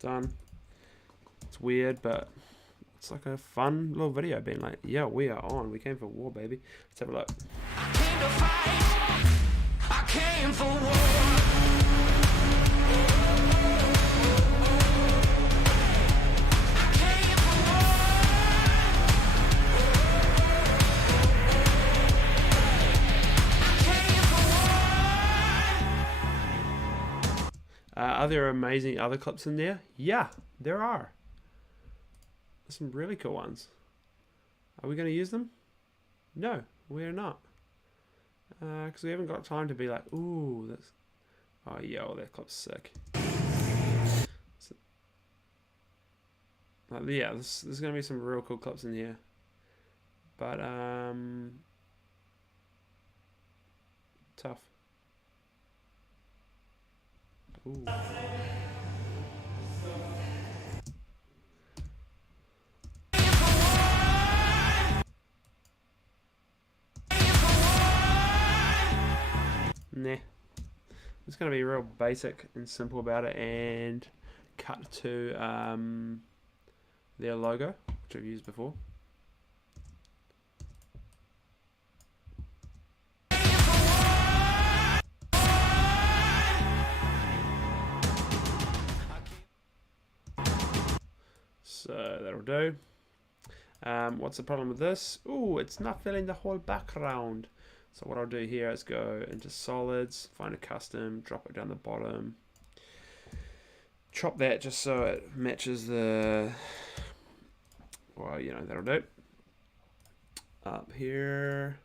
Done. It's weird, but it's like a fun little video being like, yeah, we are on. We came for war, baby. Let's have a look. I came to fight. I came for war. Are there amazing other clips in there? Yeah, there are. There's some really cool ones. Are we going to use them? No, we're not. Because we haven't got time to be like, ooh, that's... Oh, yeah, oh, that clip's sick. So, like, yeah, there's going to be some real cool clips in here. But, tough. Ooh. Nah. It's going to be real basic and simple about it, and cut to their logo, which I've used before. So that'll do. What's the problem with this? Ooh, it's not filling the whole background. So what I'll do here is go into solids, find a custom, drop it down the bottom, chop that just so it matches the, well, you know, that'll do. Up here,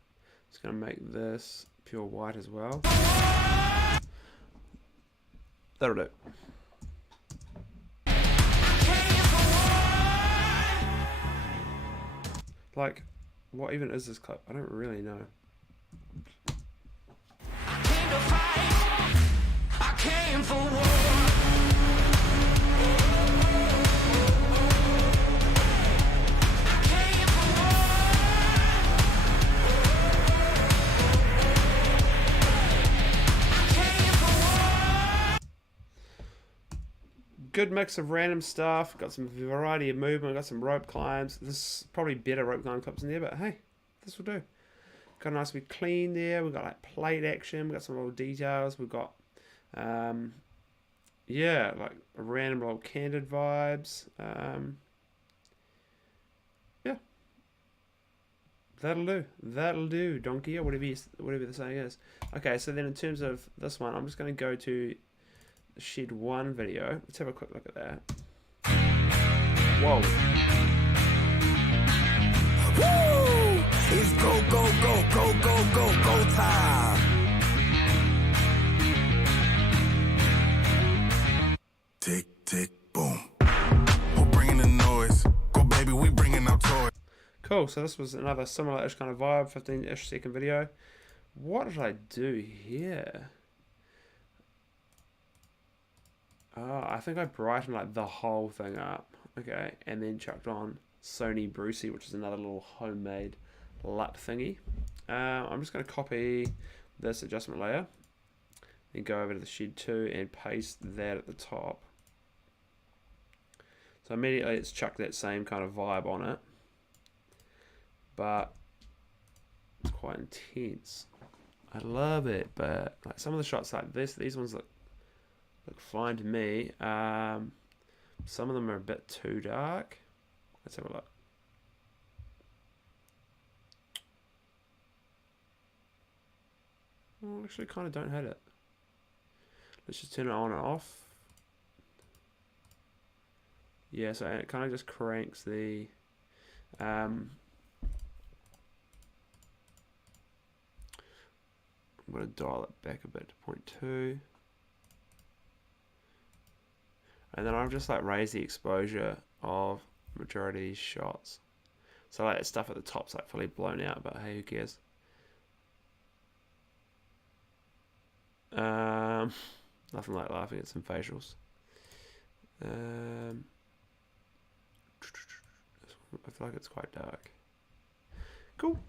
it's going to make this pure white as well. That'll do. Like, what even is this clip? I don't really know. I came to fight. I came for war. Good mix of random stuff. Got some variety of movement. Got some rope climbs. This is probably better rope climb clips in there, but hey, this will do. Got a nice bit clean there. We've got like plate action. We've got some little details. We've got, yeah, like random little candid vibes. Yeah, that'll do. That'll do, donkey, or whatever the saying is. Okay, so then in terms of this one, I'm just going to go to Shed 1 video. Let's have a quick look at that. Whoa. Woo! It's go, go, go, go, go, go, go time. Tick, tick, boom. We're bringing the noise. Go, baby, we bringing our toys. Cool, so this was another similar-ish kind of vibe, 15-ish second video. What did I do here? I think I brightened like the whole thing up, okay, and then chucked on Sony Brucey, which is another little homemade LUT thingy. I'm just going to copy this adjustment layer, then go over to the Shed 2 and paste that at the top. So immediately it's chucked that same kind of vibe on it, but it's quite intense. I love it, but like some of the shots like this, these ones look fine to me. Some of them are a bit too dark. Let's have a look. Well, actually kind of don't hate it. Let's just turn it on and off. Yeah, so it kind of just cranks the I'm going to dial it back a bit to 0.2. And then I've just like raised the exposure of the majority of these shots. So like stuff at the top's like fully blown out, but hey, who cares? Nothing like laughing at some facials. I feel like it's quite dark. Cool.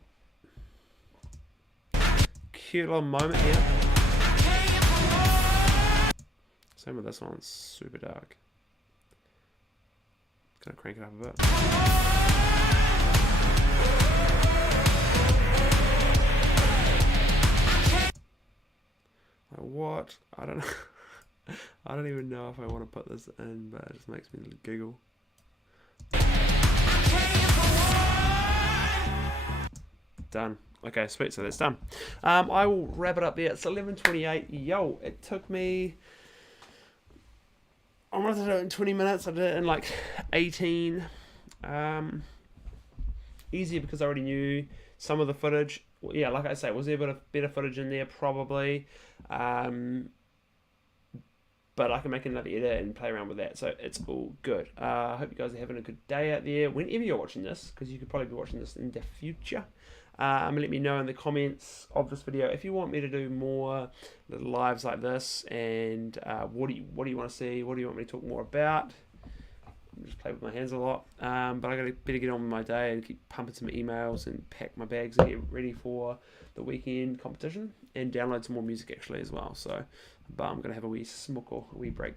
Cute little moment here. Same with this one, it's super dark. Gonna crank it up a bit. Like what? I don't know. I don't even know if I want to put this in, but it just makes me giggle. Done. Okay, sweet, so that's done. I will wrap it up there. It's 11:28. Yo, it took me... I wanted to do it in 20 minutes. I did it in like 18. Easier because I already knew some of the footage. Well, yeah, like I say, was there a bit of better footage in there? Probably. But I can make another edit and play around with that. So it's all good. I hope you guys are having a good day out there. Whenever you're watching this, because you could probably be watching this in the future. Let me know in the comments of this video if you want me to do more little lives like this, and what do you want to see? What do you want me to talk more about? I just play with my hands a lot, but I better get on with my day and keep pumping some emails and pack my bags and get ready for the weekend competition and download some more music actually as well. So, but I'm gonna have a wee smoke or a wee break there.